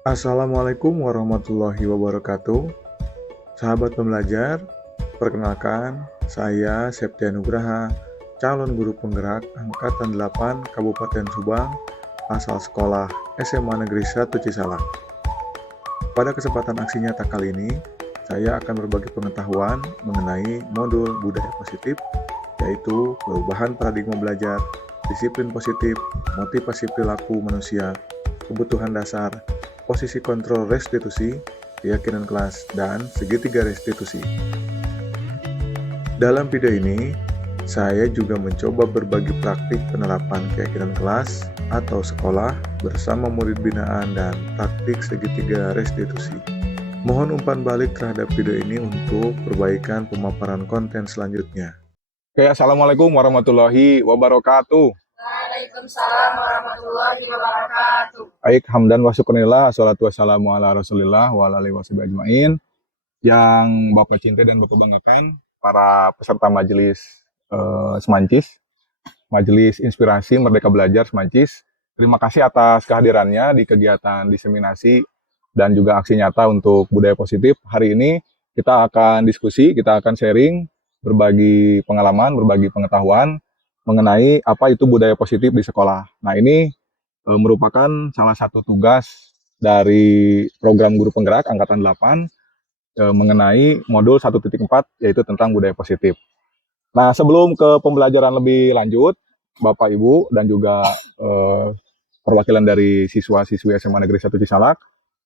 Assalamualaikum warahmatullahi wabarakatuh. Sahabat pembelajar, perkenalkan saya Septia Nugraha, calon guru penggerak Angkatan 8 Kabupaten Subang, asal sekolah SMA Negeri 1 Cisalak. Pada kesempatan aksi nyata kali ini, saya akan berbagi pengetahuan mengenai modul budaya positif, yaitu perubahan paradigma belajar, disiplin positif, motivasi perilaku manusia, kebutuhan dasar, posisi kontrol restitusi, keyakinan kelas, dan segitiga restitusi. Dalam video ini, saya juga mencoba berbagi praktik penerapan keyakinan kelas atau sekolah bersama murid binaan dan praktik segitiga restitusi. Mohon umpan balik terhadap video ini untuk perbaikan pemaparan konten selanjutnya. Oke, Assalamualaikum warahmatullahi wabarakatuh. Waalaikumsalam warahmatullahi wabarakatuh. Baik, hamdan wa syukurillah, assalatu wassalamu ala rasulillah wa ala alihi washabihi ajmain. Yang Bapak cintai dan Bapak banggakan, para peserta majelis Semancis, Majelis Inspirasi Merdeka Belajar Semancis, terima kasih atas kehadirannya di kegiatan diseminasi dan juga aksi nyata untuk budaya positif. Hari ini kita akan diskusi, kita akan sharing, berbagi pengalaman, berbagi pengetahuan mengenai apa itu budaya positif di sekolah. Nah, ini merupakan salah satu tugas dari program guru penggerak Angkatan 8 mengenai modul 1.4 yaitu tentang budaya positif. Nah, sebelum ke pembelajaran lebih lanjut, Bapak Ibu dan juga perwakilan dari siswa-siswi SMA Negeri 1 Cisalak,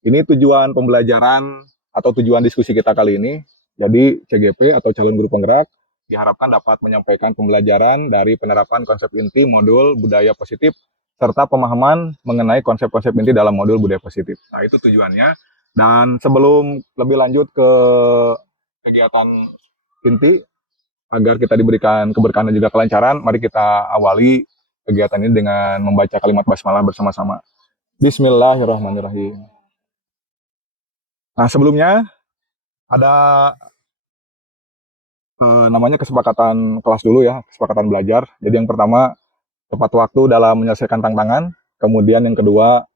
ini tujuan pembelajaran atau tujuan diskusi kita kali ini. Jadi CGP atau calon guru penggerak diharapkan dapat menyampaikan pembelajaran dari penerapan konsep inti modul budaya positif serta pemahaman mengenai konsep-konsep inti dalam modul budaya positif. Nah, itu tujuannya. Dan sebelum lebih lanjut ke kegiatan inti, agar kita diberikan keberkahan dan juga kelancaran, mari kita awali kegiatan ini dengan membaca kalimat basmalah bersama-sama. Bismillahirrahmanirrahim. Nah, sebelumnya ada namanya kesepakatan kelas dulu ya, kesepakatan belajar. Jadi yang pertama, tepat waktu dalam menyelesaikan tantangan. Kemudian yang kedua,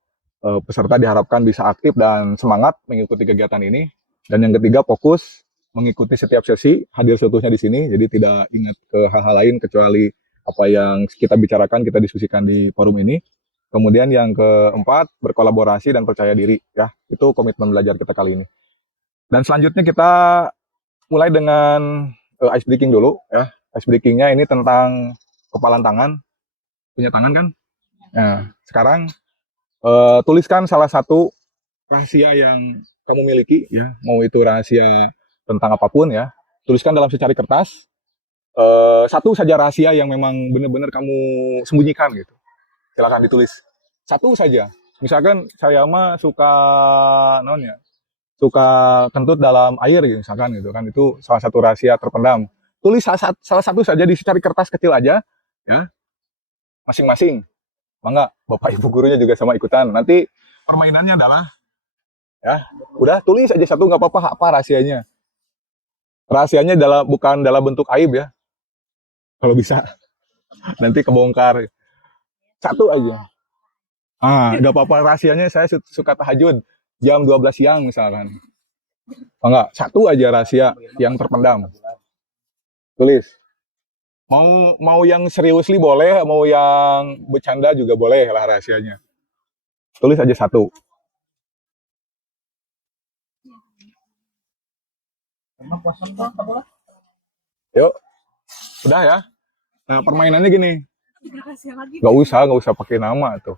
peserta diharapkan bisa aktif dan semangat mengikuti kegiatan ini. Dan yang ketiga, fokus mengikuti setiap sesi, hadir seutuhnya di sini. Jadi tidak ingat ke hal-hal lain kecuali apa yang kita bicarakan, kita diskusikan di forum ini. Kemudian yang keempat, berkolaborasi dan percaya diri ya. Itu komitmen belajar kita kali ini. Dan selanjutnya kita mulai dengan ice breaking dulu ya. Ice breakingnya ini tentang kepalan tangan. Punya tangan kan? Nah, sekarang tuliskan salah satu rahasia yang kamu miliki ya, mau itu rahasia tentang apapun ya, tuliskan dalam secari kertas. Satu saja rahasia yang memang benar-benar kamu sembunyikan gitu, silakan ditulis satu saja. Misalkan saya mah suka non ya, suka kentut dalam air gitu, misalkan gitu kan, itu salah satu rahasia terpendam. Tulis salah satu saja di secari kertas kecil aja ya, masing-masing. Mangga Bapak Ibu gurunya juga sama ikutan. Nanti permainannya adalah ya, udah tulis aja satu, nggak apa-apa apa rahasianya. Rahasianya bukan dalam bentuk aib ya, kalau bisa nanti kebongkar. Satu aja. Nggak apa-apa rahasianya, saya suka tahajud jam 12 siang misalkan. Enggak, satu aja rahasia yang terpendam. Tulis. Mau yang seriously boleh, mau yang bercanda juga boleh lah rahasianya. Tulis aja satu. Yuk, udah ya. Nah, permainannya gini. Nggak usah pakai nama tuh.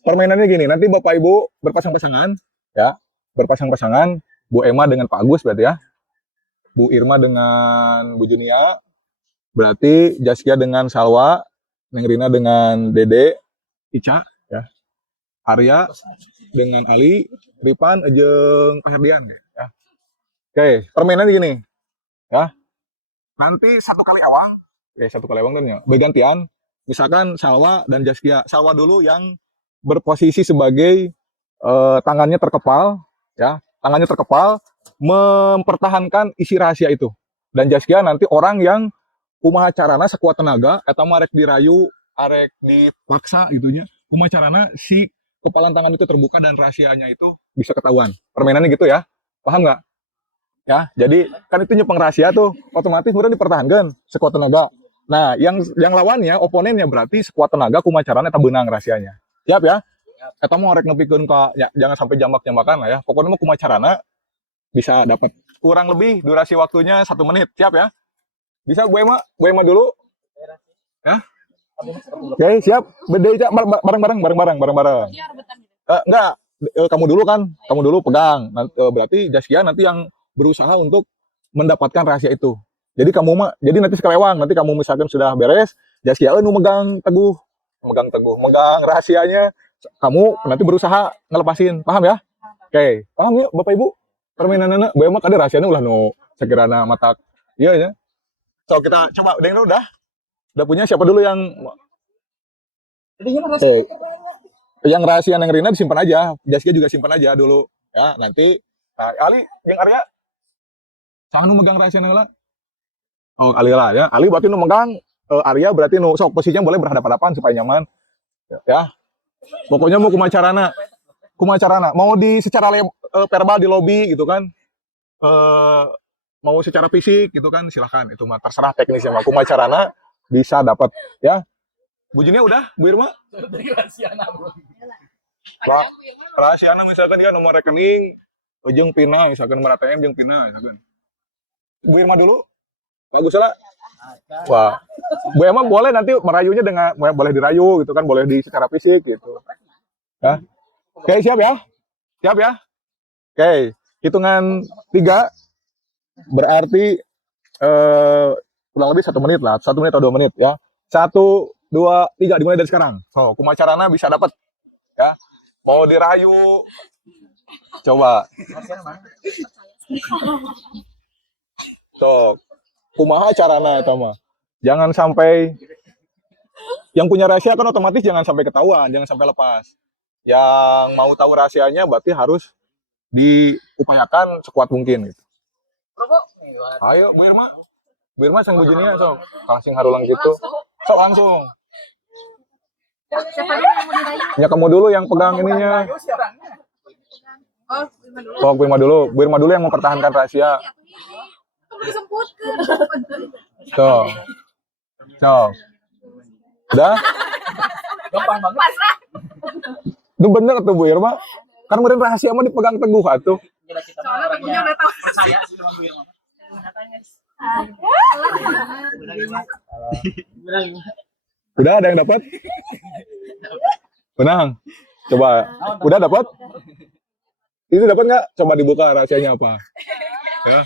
Permainannya gini, nanti Bapak Ibu berpasang-pasangan, ya, berpasang-pasangan. Bu Emma dengan Pak Agus berarti ya. Bu Irma dengan Bu Junia, berarti Jaskia dengan Salwa, Neng Rina dengan Dede, Ica, ya. Arya dengan Ali, Ripan, jeung Pak Herdian, ya. Oke, permainannya gini, ya. Nanti satu kali awang dan ya, bergantian. Misalkan Salwa dan Jaskia, Salwa dulu yang berposisi sebagai tangannya terkepal, ya, tangannya terkepal, mempertahankan isi rahasia itu. Dan Jaskia nanti orang yang kumaha carana sekuat tenaga, eta mah arek dirayu, arek dipaksa gitunya. Kumaha carana si kepalan tangan itu terbuka dan rahasianya itu bisa ketahuan. Permainannya gitu ya. Paham nggak? Ya, jadi kan itu nyepeng rahasia tuh, otomatis mudah dipertahankan sekuat tenaga. Nah, yang lawannya, oponennya berarti sekuat tenaga kumacarana eta beunang rahasianya. Siap ya? Eta mau rek nepikeun ka ya, jangan sampai jambak-jambakan lah ya. Pokoknya mah kumacarana bisa dapat kurang lebih durasi waktunya 1 menit. Siap ya? Bisa gue mah dulu. Ya? Oke, siap. Beda bareng-bareng. Enggak, kamu dulu kan, kamu dulu pegang. Berarti Jaskia nanti yang berusaha untuk mendapatkan rahasia itu. Jadi jadi nanti sekelewang, nanti kamu misalkan sudah beres, Jaskia megang rahasianya. Kamu nanti berusaha ngelepasin, paham ya? Oke, paham ya Bapak Ibu? Permainan anak, gue mah ada rahasianya ulah sekiranya mata. Iya ya. So kita coba udah punya siapa dulu yang yang rahasia yang Rina disimpan aja, Jaskia juga simpan aja dulu ya. Nanti Ali yang Arya jangan megang rahasia yang oh Ali lah ya, Ali berarti megang Arya berarti sok posisinya boleh berhadapan-hadapan supaya nyaman ya. Pokoknya mau kumacarana mau di secara verbal di lobi gitu kan, mau secara fisik gitu kan, silahkan itu mah terserah teknisnya mah. Kumacarana bisa dapat ya. Bu Junia udah, Bu Irma? Rahasiana misalkan kan nomor rekening, jeung pina misalkan nomor ATM jeung pina misalkan. Bu Irma dulu. Bagus lah. Wah. Bu Irma boleh nanti merayunya dengan boleh dirayu gitu kan, boleh di secara fisik gitu. Ya. Oke, siap ya? Siap ya? Oke, hitungan 3 berarti kurang lebih 1 menit lah, 1 menit atau 2 menit ya. 1, 2, 3 dimulai dari sekarang. So, kumacarana bisa dapat ya. Mau dirayu. Coba. So, kumaha carana eta mah. Jangan sampai yang punya rahasia kan otomatis jangan sampai ketahuan, jangan sampai lepas. Yang mau tahu rahasianya berarti harus diupayakan sekuat mungkin gitu. Ayo, Bu Irma sang Bu Junia sok. Kalau sing harulang gitu. Sok langsung. Ya kamu dulu yang pegang ininya. Oh, Bu Irma dulu. Bu Irma dulu yang mempertahankan rahasia. Sok. Udah? Gampang banget. Itu bener tuh Bu Irma. Kan kemudian rahasia mah dipegang teguh atuh. Soalnya teguhnya udah tahu. Percaya sih dengan Bu Irma. Udah ada yang dapat? Benang. Coba. Udah dapat? Ini dapat nggak? Coba dibuka rahasianya apa? Ya.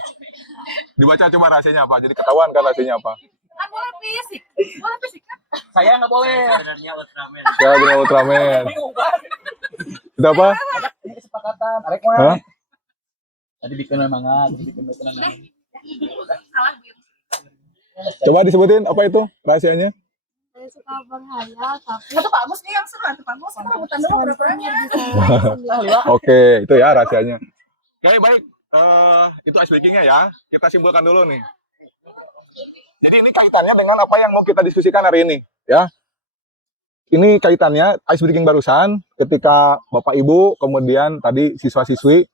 Dibaca coba rahasianya apa. Jadi ketahuan kan rahasianya apa. Kan boleh fisik. Boleh fisik kan? Saya nggak boleh. Sebenarnya Ultraman. Ya benar Ultraman. Itu apa? Ini kesepakatan. Arek mah. Tadi bikin mangan, bikin Salah Bu. Coba disebutin apa itu rahasianya? Saya suka berhayal, tapi Satu Pak Mus nih yang seru, Pak Mus kan rebutan dulu berapa-berapa. Oke, itu ya rahasianya. Oke, baik. Itu ice breaking-nya ya. Kita simpulkan dulu nih. Jadi ini kaitannya dengan apa yang mau kita diskusikan hari ini, ya. Ini kaitannya ice breaking barusan ketika Bapak Ibu kemudian tadi siswa-siswi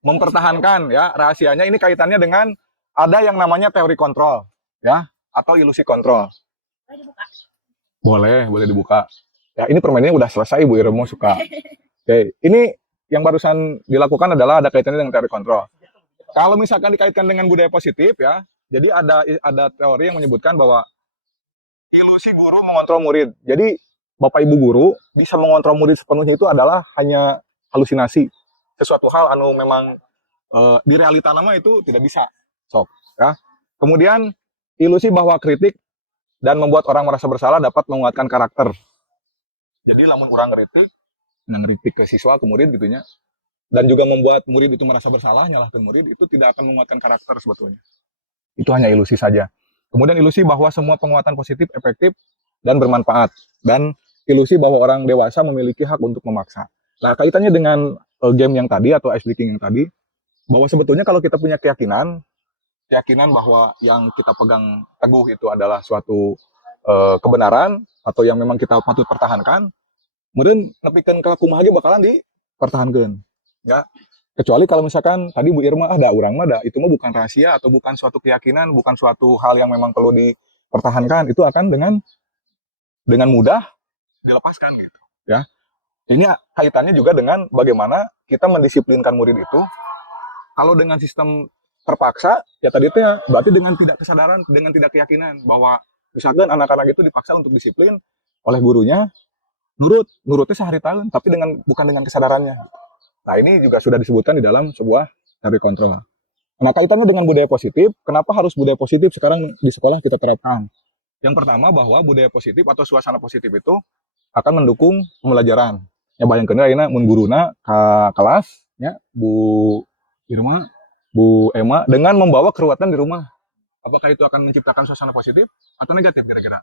mempertahankan ya rahasianya. Ini kaitannya dengan ada yang namanya teori kontrol, ya, atau ilusi kontrol. Boleh dibuka. Ya, ini permainannya udah selesai, Bu Irma suka. Oke, ini yang barusan dilakukan adalah ada kaitannya dengan teori kontrol. Kalau misalkan dikaitkan dengan budaya positif ya, jadi ada teori yang menyebutkan bahwa ilusi guru mengontrol murid. Jadi Bapak Ibu guru bisa mengontrol murid sepenuhnya itu adalah hanya halusinasi. Sesuatu hal anu memang di realita nama itu tidak bisa. Sok, ya. Kemudian ilusi bahwa kritik dan membuat orang merasa bersalah dapat menguatkan karakter. Jadi lamun orang ngeritik ke siswa, ke murid gitunya, dan juga membuat murid itu merasa bersalah, nyalahkan murid, itu tidak akan menguatkan karakter sebetulnya. Itu hanya ilusi saja. Kemudian ilusi bahwa semua penguatan positif efektif dan bermanfaat. Dan ilusi bahwa orang dewasa memiliki hak untuk memaksa. Nah, kaitannya dengan game yang tadi atau ice breaking yang tadi, bahwa sebetulnya kalau kita punya keyakinan bahwa yang kita pegang teguh itu adalah suatu kebenaran atau yang memang kita patut pertahankan, Kemudian nepikeun ka kumaha ge bakalan dipertahankeun. Ya. Kecuali kalau misalkan tadi Bu Irma ada urang mah itu mah bukan rahasia atau bukan suatu keyakinan, bukan suatu hal yang memang perlu dipertahankan, itu akan dengan mudah dilepaskan gitu. Ya. Ini kaitannya juga dengan bagaimana kita mendisiplinkan murid itu. Kalau dengan sistem terpaksa, ya tadi itu ya, berarti dengan tidak kesadaran, dengan tidak keyakinan bahwa misalkan anak-anak itu dipaksa untuk disiplin oleh gurunya, nurutnya sehari tahun, tapi bukan dengan kesadarannya. Nah ini juga sudah disebutkan di dalam sebuah teori kontrol. Nah kaitannya dengan budaya positif, kenapa harus budaya positif sekarang di sekolah kita terapkan? Yang pertama bahwa budaya positif atau suasana positif itu akan mendukung pembelajaran. Ya bayangkeun ayeuna mun guruna ka kelas nya Bu Irma, Bu Emma dengan membawa keruatan di rumah. Apakah itu akan menciptakan suasana positif atau negatif kira-kira?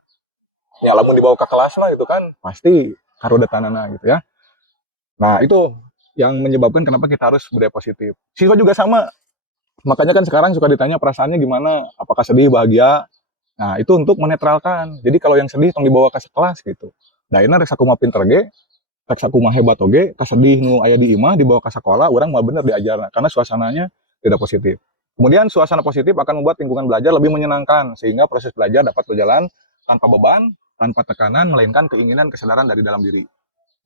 Ya lamun dibawa ke kelas mah itu kan pasti karudatanana gitu ya. Nah, itu yang menyebabkan kenapa kita harus budaya positif. Siswa juga sama. Makanya kan sekarang suka ditanya perasaannya gimana, apakah sedih, bahagia. Nah, itu untuk menetralkan. Jadi kalau yang sedih tong dibawa ke kelas gitu. Nah, ini rek sakumaha pinter ge, rek sakumaha hebat oge, kasedih nu aya di imah dibawa ke sekolah, urang mah bener diajarna karena suasananya tidak positif. Kemudian suasana positif akan membuat lingkungan belajar lebih menyenangkan sehingga proses belajar dapat berjalan tanpa beban, tanpa tekanan, melainkan keinginan kesadaran dari dalam diri.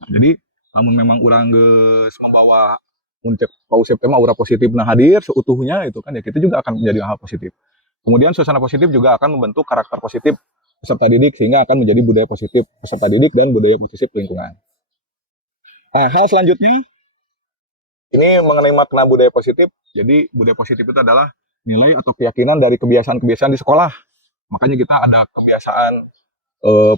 Nah, jadi namun memang urang geus membawa untuk konsep tema aura positif nah hadir seutuhnya itu kan ya kita juga akan menjadi hal positif. Kemudian suasana positif juga akan membentuk karakter positif peserta didik sehingga akan menjadi budaya positif peserta didik dan budaya positif lingkungan. Nah, hal selanjutnya ini mengenai makna budaya positif. Jadi budaya positif itu adalah nilai atau keyakinan dari kebiasaan-kebiasaan di sekolah. Makanya kita ada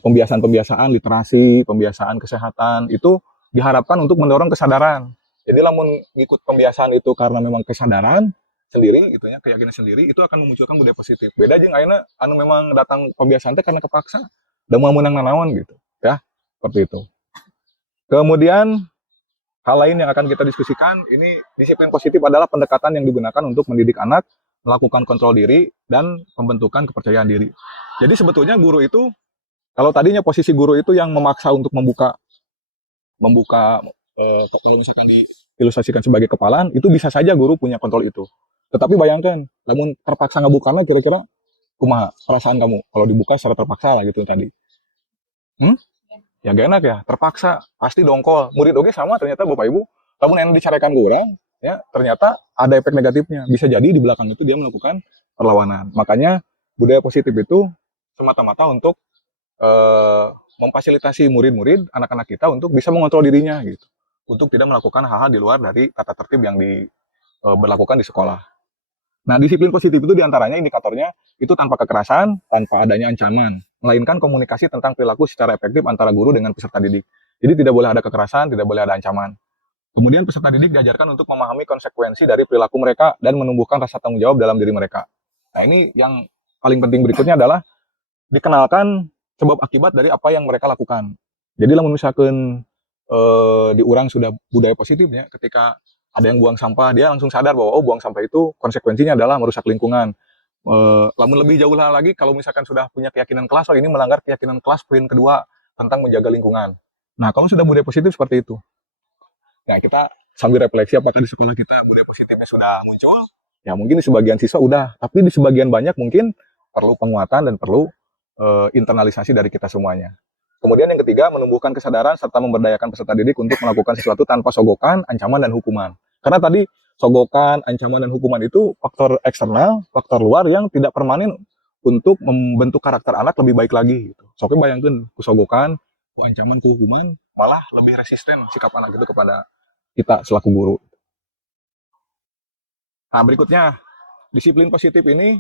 pembiasaan literasi, pembiasaan kesehatan itu diharapkan untuk mendorong kesadaran. Jadi lamun ngikut pembiasaan itu karena memang kesadaran sendiri gitu ya, keyakinan sendiri itu akan memunculkan budaya positif. Beda jeung ayeuna anu memang datang pembiasaan teh karena kepaksa, da mau menang nanaon gitu, ya. Seperti itu. Kemudian hal lain yang akan kita diskusikan, ini disiplin positif adalah pendekatan yang digunakan untuk mendidik anak melakukan kontrol diri dan pembentukan kepercayaan diri. Jadi sebetulnya guru itu kalau tadinya posisi guru itu yang memaksa untuk membuka kalau misalkan diilustrasikan sebagai kepalaan, itu bisa saja guru punya kontrol itu. Tetapi bayangkan, namun terpaksa ngebukanya kira-kira kumaha perasaan kamu kalau dibuka secara terpaksa lah gitu tadi. Ya gak enak ya, terpaksa, pasti dongkol. Murid oke sama ternyata Bapak Ibu, namun yang dicarikan ke orang, ya ternyata ada efek negatifnya. Bisa jadi di belakang itu dia melakukan perlawanan. Makanya budaya positif itu semata-mata untuk memfasilitasi murid-murid, anak-anak kita untuk bisa mengontrol dirinya gitu. Untuk tidak melakukan hal-hal di luar dari tata tertib yang diberlakukan di sekolah. Nah, disiplin positif itu diantaranya indikatornya itu tanpa kekerasan, tanpa adanya ancaman, melainkan komunikasi tentang perilaku secara efektif antara guru dengan peserta didik. Jadi tidak boleh ada kekerasan, tidak boleh ada ancaman. Kemudian peserta didik diajarkan untuk memahami konsekuensi dari perilaku mereka dan menumbuhkan rasa tanggung jawab dalam diri mereka. Nah, ini yang paling penting berikutnya adalah dikenalkan sebab akibat dari apa yang mereka lakukan. Jadi lamun misalkan di urang sudah budaya positifnya, ketika ada yang buang sampah, dia langsung sadar bahwa oh buang sampah itu konsekuensinya adalah merusak lingkungan. Lamun lebih jauh lagi, kalau misalkan sudah punya keyakinan kelas, oh ini melanggar keyakinan kelas poin kedua tentang menjaga lingkungan. Nah, kalau sudah budaya positif seperti itu, nah kita sambil refleksi apakah di sekolah kita budaya positifnya sudah muncul, ya mungkin di sebagian siswa udah, tapi di sebagian banyak mungkin perlu penguatan dan perlu internalisasi dari kita semuanya. Kemudian yang ketiga, menumbuhkan kesadaran serta memberdayakan peserta didik untuk melakukan sesuatu tanpa sogokan, ancaman, dan hukuman. Karena tadi sogokan, ancaman, dan hukuman itu faktor eksternal, faktor luar yang tidak permanen untuk membentuk karakter anak lebih baik lagi. Gitu. Soalnya bayangkan, kusogokan, ku ancaman, ku hukuman, malah lebih resisten sikap anak itu kepada kita selaku guru. Nah berikutnya, disiplin positif ini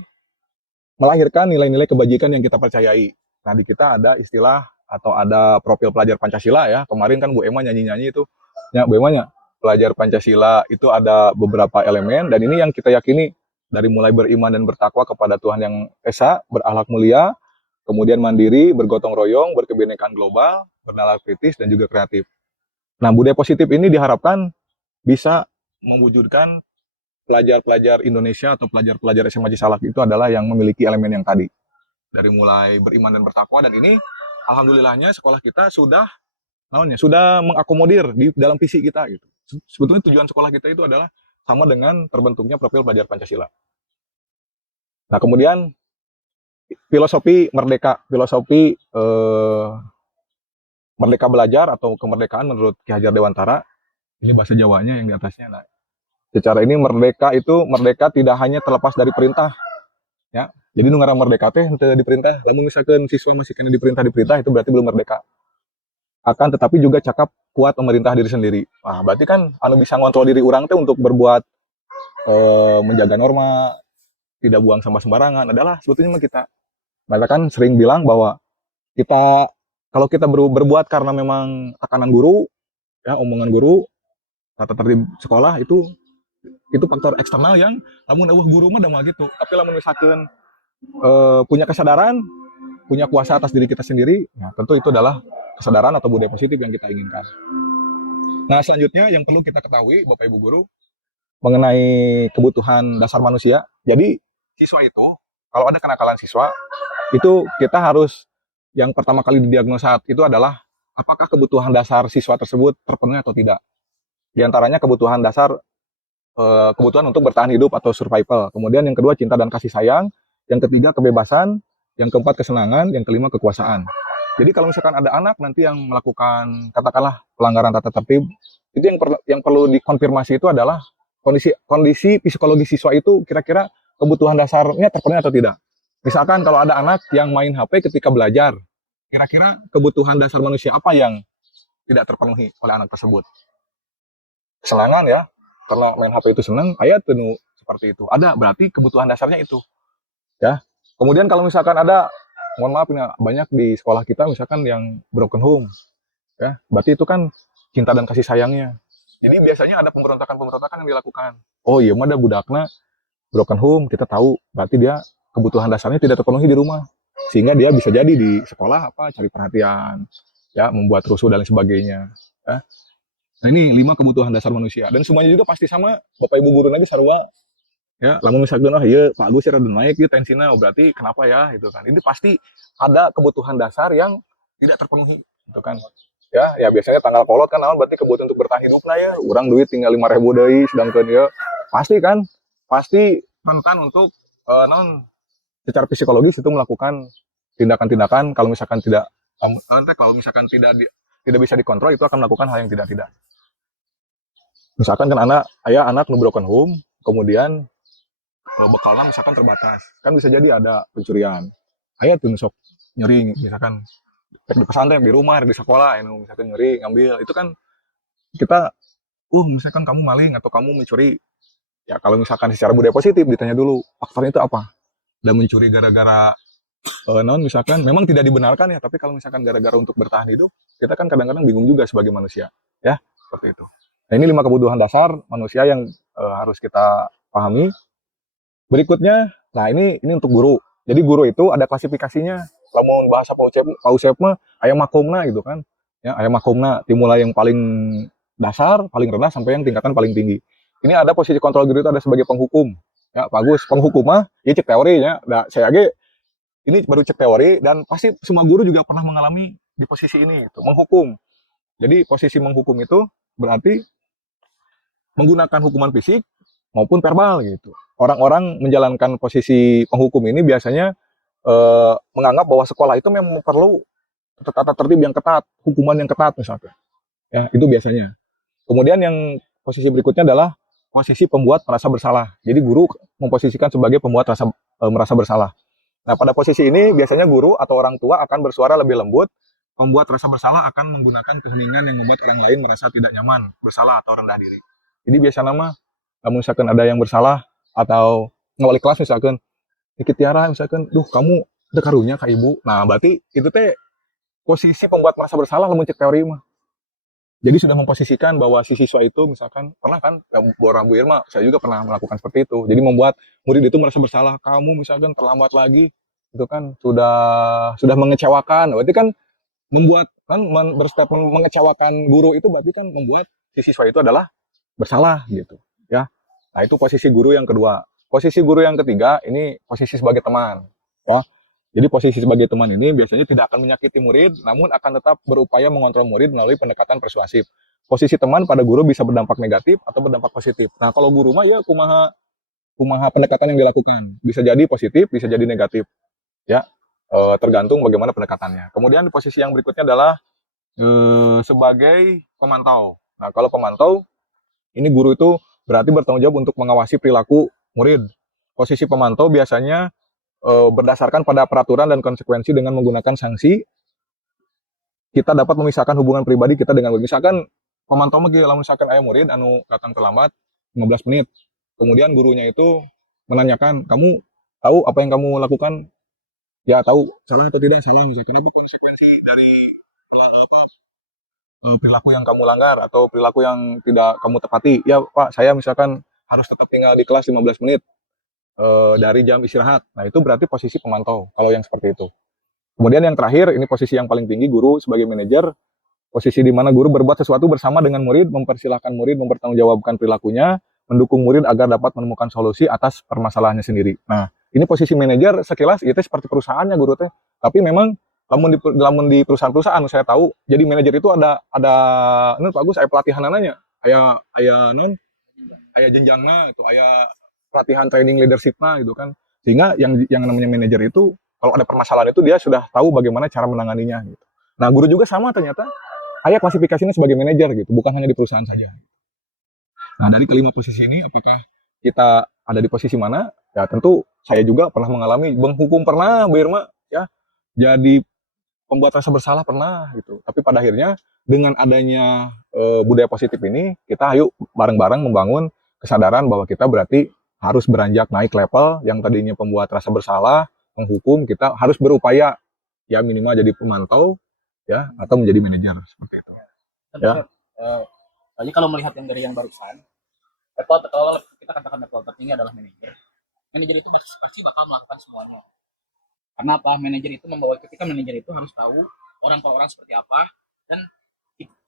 melahirkan nilai-nilai kebajikan yang kita percayai. Nah di kita ada istilah atau ada profil pelajar Pancasila ya. Kemarin kan Bu Emma nyanyi-nyanyi itu. Ya, Bu Emma pelajar Pancasila itu ada beberapa elemen dan ini yang kita yakini dari mulai beriman dan bertakwa kepada Tuhan yang Esa, berakhlak mulia, kemudian mandiri, bergotong royong, berkebinekaan global, bernalar kritis dan juga kreatif. Nah, budaya positif ini diharapkan bisa mewujudkan pelajar-pelajar Indonesia atau pelajar-pelajar SMA Cisalak itu adalah yang memiliki elemen yang tadi. Dari mulai beriman dan bertakwa dan ini alhamdulillahnya sekolah kita sudah sudah mengakomodir di dalam visi kita gitu. Sebetulnya tujuan sekolah kita itu adalah sama dengan terbentuknya profil pelajar Pancasila. Nah, kemudian filosofi merdeka, filosofi merdeka belajar atau kemerdekaan menurut Ki Hajar Dewantara, ini bahasa Jawanya yang di atasnya. Nah, secara ini merdeka itu merdeka tidak hanya terlepas dari perintah, ya. Jadi nu ngaran merdeka teh henteu diperintah. Lamun misalkan siswa masih kena diperintah itu berarti belum merdeka. Akan tetapi juga cakap kuat memerintah diri sendiri. Nah, berarti kan anu bisa ngontrol diri orang teh untuk berbuat menjaga norma, tidak buang sampah sembarangan adalah sebetulnya mah kita. Mereka kan sering bilang bahwa kita kalau kita berbuat karena memang tekanan guru, ya omongan guru, tata tertib sekolah itu faktor eksternal yang lamun eueuh guru mah da mah gitu. Tapi lamun misalkan punya kesadaran, punya kuasa atas diri kita sendiri, nah tentu itu adalah kesadaran atau budaya positif yang kita inginkan. Nah, selanjutnya yang perlu kita ketahui Bapak Ibu guru mengenai kebutuhan dasar manusia. Jadi siswa itu kalau ada kenakalan siswa itu kita harus yang pertama kali didiagnosa itu adalah apakah kebutuhan dasar siswa tersebut terpenuhi atau tidak. Di antaranya kebutuhan dasar kebutuhan untuk bertahan hidup atau survival. Kemudian yang kedua cinta dan kasih sayang, yang ketiga kebebasan, yang keempat kesenangan, yang kelima kekuasaan. Jadi kalau misalkan ada anak nanti yang melakukan katakanlah pelanggaran tata tertib, itu yang perlu dikonfirmasi itu adalah kondisi psikologi siswa itu kira-kira kebutuhan dasarnya terpenuhi atau tidak. Misalkan kalau ada anak yang main HP ketika belajar, kira-kira kebutuhan dasar manusia apa yang tidak terpenuhi oleh anak tersebut? Kesenangan ya, karena main HP itu senang, ayat penuh seperti itu. Ada, berarti kebutuhan dasarnya itu. Ya. Kemudian kalau misalkan ada, mohon maaf ini banyak di sekolah kita misalkan yang broken home, ya, berarti itu kan cinta dan kasih sayangnya. Jadi biasanya ada pemberontakan yang dilakukan. Oh iya, mah ada budakna broken home, kita tahu berarti dia kebutuhan dasarnya tidak terpenuhi di rumah, sehingga dia bisa jadi di sekolah cari perhatian, ya, membuat rusuh dan lain sebagainya. Ya. Nah ini 5 kebutuhan dasar manusia dan semuanya juga pasti sama Bapak Ibu guru aja sarua. Ya, lamun misalkan iya Pak Agus rada naik ya tensinya, berarti kenapa ya gitu kan. Ini pasti ada kebutuhan dasar yang tidak terpenuhi gitu kan. Ya biasanya tanggal kolot kan naon berarti kebutuhan untuk bertahan hidupna ya. Urang duit tinggal 5.000 deui sedangkan ya pasti rentan untuk non secara psikologis itu melakukan tindakan-tindakan kalau misalkan tidak bisa dikontrol itu akan melakukan hal yang tidak. Misalkan kan anak nu broken home, kemudian kalau bekalnya misalkan terbatas, kan bisa jadi ada pencurian. Aya tuh sok nyeri misalkan di pesantren, di rumah, di sekolah, misalkan nyeri ngambil, itu kan kita misalkan kamu maling atau kamu mencuri. Ya kalau misalkan secara budaya positif ditanya dulu faktornya itu apa. Dan mencuri gara-gara misalkan memang tidak dibenarkan ya, tapi kalau misalkan gara-gara untuk bertahan hidup, kita kan kadang-kadang bingung juga sebagai manusia, ya seperti itu. Nah ini 5 kebutuhan dasar manusia yang harus kita pahami. Berikutnya, nah ini untuk guru. Jadi guru itu ada klasifikasinya. Kalau bahasa Pausep mah aya makomna gitu kan. Ya, aya makomna dimulai yang paling dasar, paling rendah sampai yang tingkatan paling tinggi. Ini ada posisi kontrol guru itu ada sebagai penghukum. Ya, bagus. Penghukum mah ya cek teorinya. Nah, saya ini baru cek teori dan pasti semua guru juga pernah mengalami di posisi ini gitu, menghukum. Jadi posisi menghukum itu berarti menggunakan hukuman fisik maupun verbal gitu. Orang-orang menjalankan posisi penghukum ini biasanya menganggap bahwa sekolah itu memang perlu tata tertib yang ketat, hukuman yang ketat misalnya. Ya, itu biasanya. Kemudian yang posisi berikutnya adalah posisi pembuat merasa bersalah. Jadi guru memposisikan sebagai pembuat merasa bersalah. Nah, pada posisi ini biasanya guru atau orang tua akan bersuara lebih lembut. Pembuat rasa bersalah akan menggunakan keheningan yang membuat orang lain merasa tidak nyaman, bersalah atau rendah diri. Jadi biasa nama, kalau misalkan ada yang bersalah atau ngawali kelas misalkan, dikit tiara misalkan, kamu ada karunya ke ibu. Nah, berarti itu teh posisi pembuat merasa bersalah lamun cek teori mah. Jadi sudah memposisikan bahwa si siswa itu misalkan pernah kan Bu Irma, saya juga pernah melakukan seperti itu. Jadi membuat murid itu merasa bersalah, kamu misalkan terlambat lagi, itu kan sudah mengecewakan. Berarti kan membuat kan berstatement mengecewakan guru itu berarti kan membuat si siswa itu adalah bersalah gitu, ya. Nah, itu posisi guru yang kedua. Posisi guru yang ketiga ini posisi sebagai teman, ya. Jadi posisi sebagai teman ini biasanya tidak akan menyakiti murid, namun akan tetap berupaya mengontrol murid melalui pendekatan persuasif. Posisi teman pada guru bisa berdampak negatif atau berdampak positif. Nah, kalau guru mah ya kumaha kumaha pendekatan yang dilakukan. Bisa jadi positif, bisa jadi negatif. Ya, tergantung bagaimana pendekatannya. Kemudian posisi yang berikutnya adalah sebagai pemantau. Nah, kalau pemantau, ini guru itu berarti bertanggung jawab untuk mengawasi perilaku murid. Posisi pemantau biasanya berdasarkan pada peraturan dan konsekuensi dengan menggunakan sanksi, kita dapat memisahkan hubungan pribadi kita dengan murid. Misalkan pemantau mah lamun misalkan aya murid anu datang terlambat 15 menit. Kemudian gurunya itu menanyakan, "Kamu tahu apa yang kamu lakukan?" Ya, tahu. Salah atau tidak salah, misalkan apa konsekuensi dari perilaku yang kamu langgar atau perilaku yang tidak kamu tepati. Ya, Pak, saya misalkan harus tetap tinggal di kelas 15 menit dari jam istirahat. Nah, itu berarti posisi pemantau kalau yang seperti itu. Kemudian yang terakhir, ini posisi yang paling tinggi, guru sebagai manajer, posisi di mana guru berbuat sesuatu bersama dengan murid, mempersilahkan murid mempertanggungjawabkan perilakunya, mendukung murid agar dapat menemukan solusi atas permasalahannya sendiri. Nah, ini posisi manajer sekilas itu seperti perusahaannya guru teh. Tapi memang lamun di perusahaan-perusahaan saya tahu, jadi manajer itu ada ini bagus aya pelatihan nanya, aya jenjangna itu, aya pelatihan training leadership-na gitu kan. Sehingga yang namanya manajer itu kalau ada permasalahan itu dia sudah tahu bagaimana cara menanganinya gitu. Nah, guru juga sama ternyata. Aya klasifikasinya sebagai manajer gitu, bukan hanya di perusahaan saja. Nah, dari kelima posisi ini apakah kita ada di posisi mana? Ya, tentu saya juga pernah mengalami menghukum pernah, Birma ya. Jadi pembuat rasa bersalah pernah gitu. Tapi pada akhirnya dengan adanya budaya positif ini, kita ayo bareng-bareng membangun kesadaran bahwa kita berarti harus beranjak naik level yang tadinya pembuat rasa bersalah, menghukum, kita harus berupaya ya minimal jadi pemantau ya atau menjadi manajer seperti itu. Ya. Tadi kalau melihat yang dari yang barusan, kalau kita katakan level tertinggi adalah manajer. Manajer itu pasti bakal melakukan semuanya. Karena apa? Manajer itu ketika manajer itu harus tahu orang per orang seperti apa, dan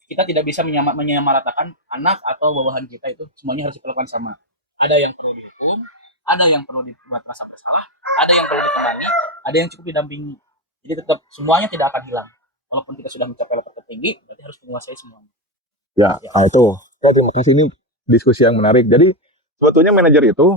kita tidak bisa menyamaratakan anak atau bawahan kita itu semuanya harus diperlakukan sama. Ada yang perlu dihukum, ada yang perlu dibuat rasa bersalah, ada yang perlu diperangi, ada yang cukup didampingi. Jadi tetap semuanya tidak akan hilang. Walaupun kita sudah mencapai level tertinggi, berarti harus menguasai semuanya. Ya, nah itu. Terima kasih, ini diskusi yang menarik. Jadi sebetulnya manajer itu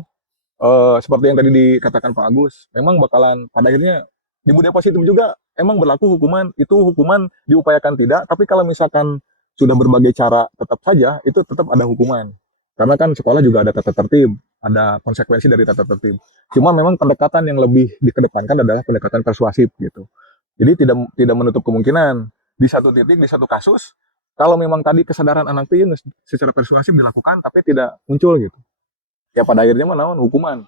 seperti yang tadi dikatakan Pak Agus, memang bakalan pada akhirnya di budaya positif juga emang berlaku hukuman. Itu hukuman diupayakan tidak, tapi kalau misalkan sudah berbagai cara tetap saja itu tetap ada hukuman. Karena kan sekolah juga ada tata tertib, ada konsekuensi dari tata tertib. Cuma memang pendekatan yang lebih dikedepankan adalah pendekatan persuasif gitu. Jadi tidak menutup kemungkinan di satu titik, di satu kasus, kalau memang tadi kesadaran anak itu secara persuasif dilakukan tapi tidak muncul gitu. Ya pada akhirnya menawan hukuman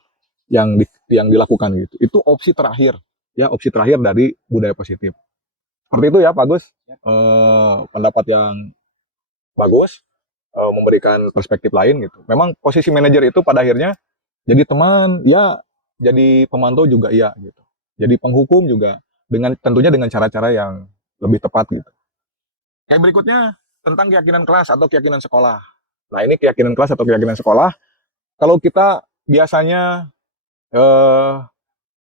yang dilakukan gitu. Itu opsi terakhir, ya opsi terakhir dari budaya positif. Seperti itu ya Pak Agus. Pendapat yang bagus, memberikan perspektif lain gitu. Memang posisi manajer itu pada akhirnya jadi teman, ya jadi pemantau juga iya gitu. Jadi penghukum juga tentunya dengan cara-cara yang lebih tepat gitu. Yang berikutnya tentang keyakinan kelas atau keyakinan sekolah. Nah, ini keyakinan kelas atau keyakinan sekolah. Kalau kita biasanya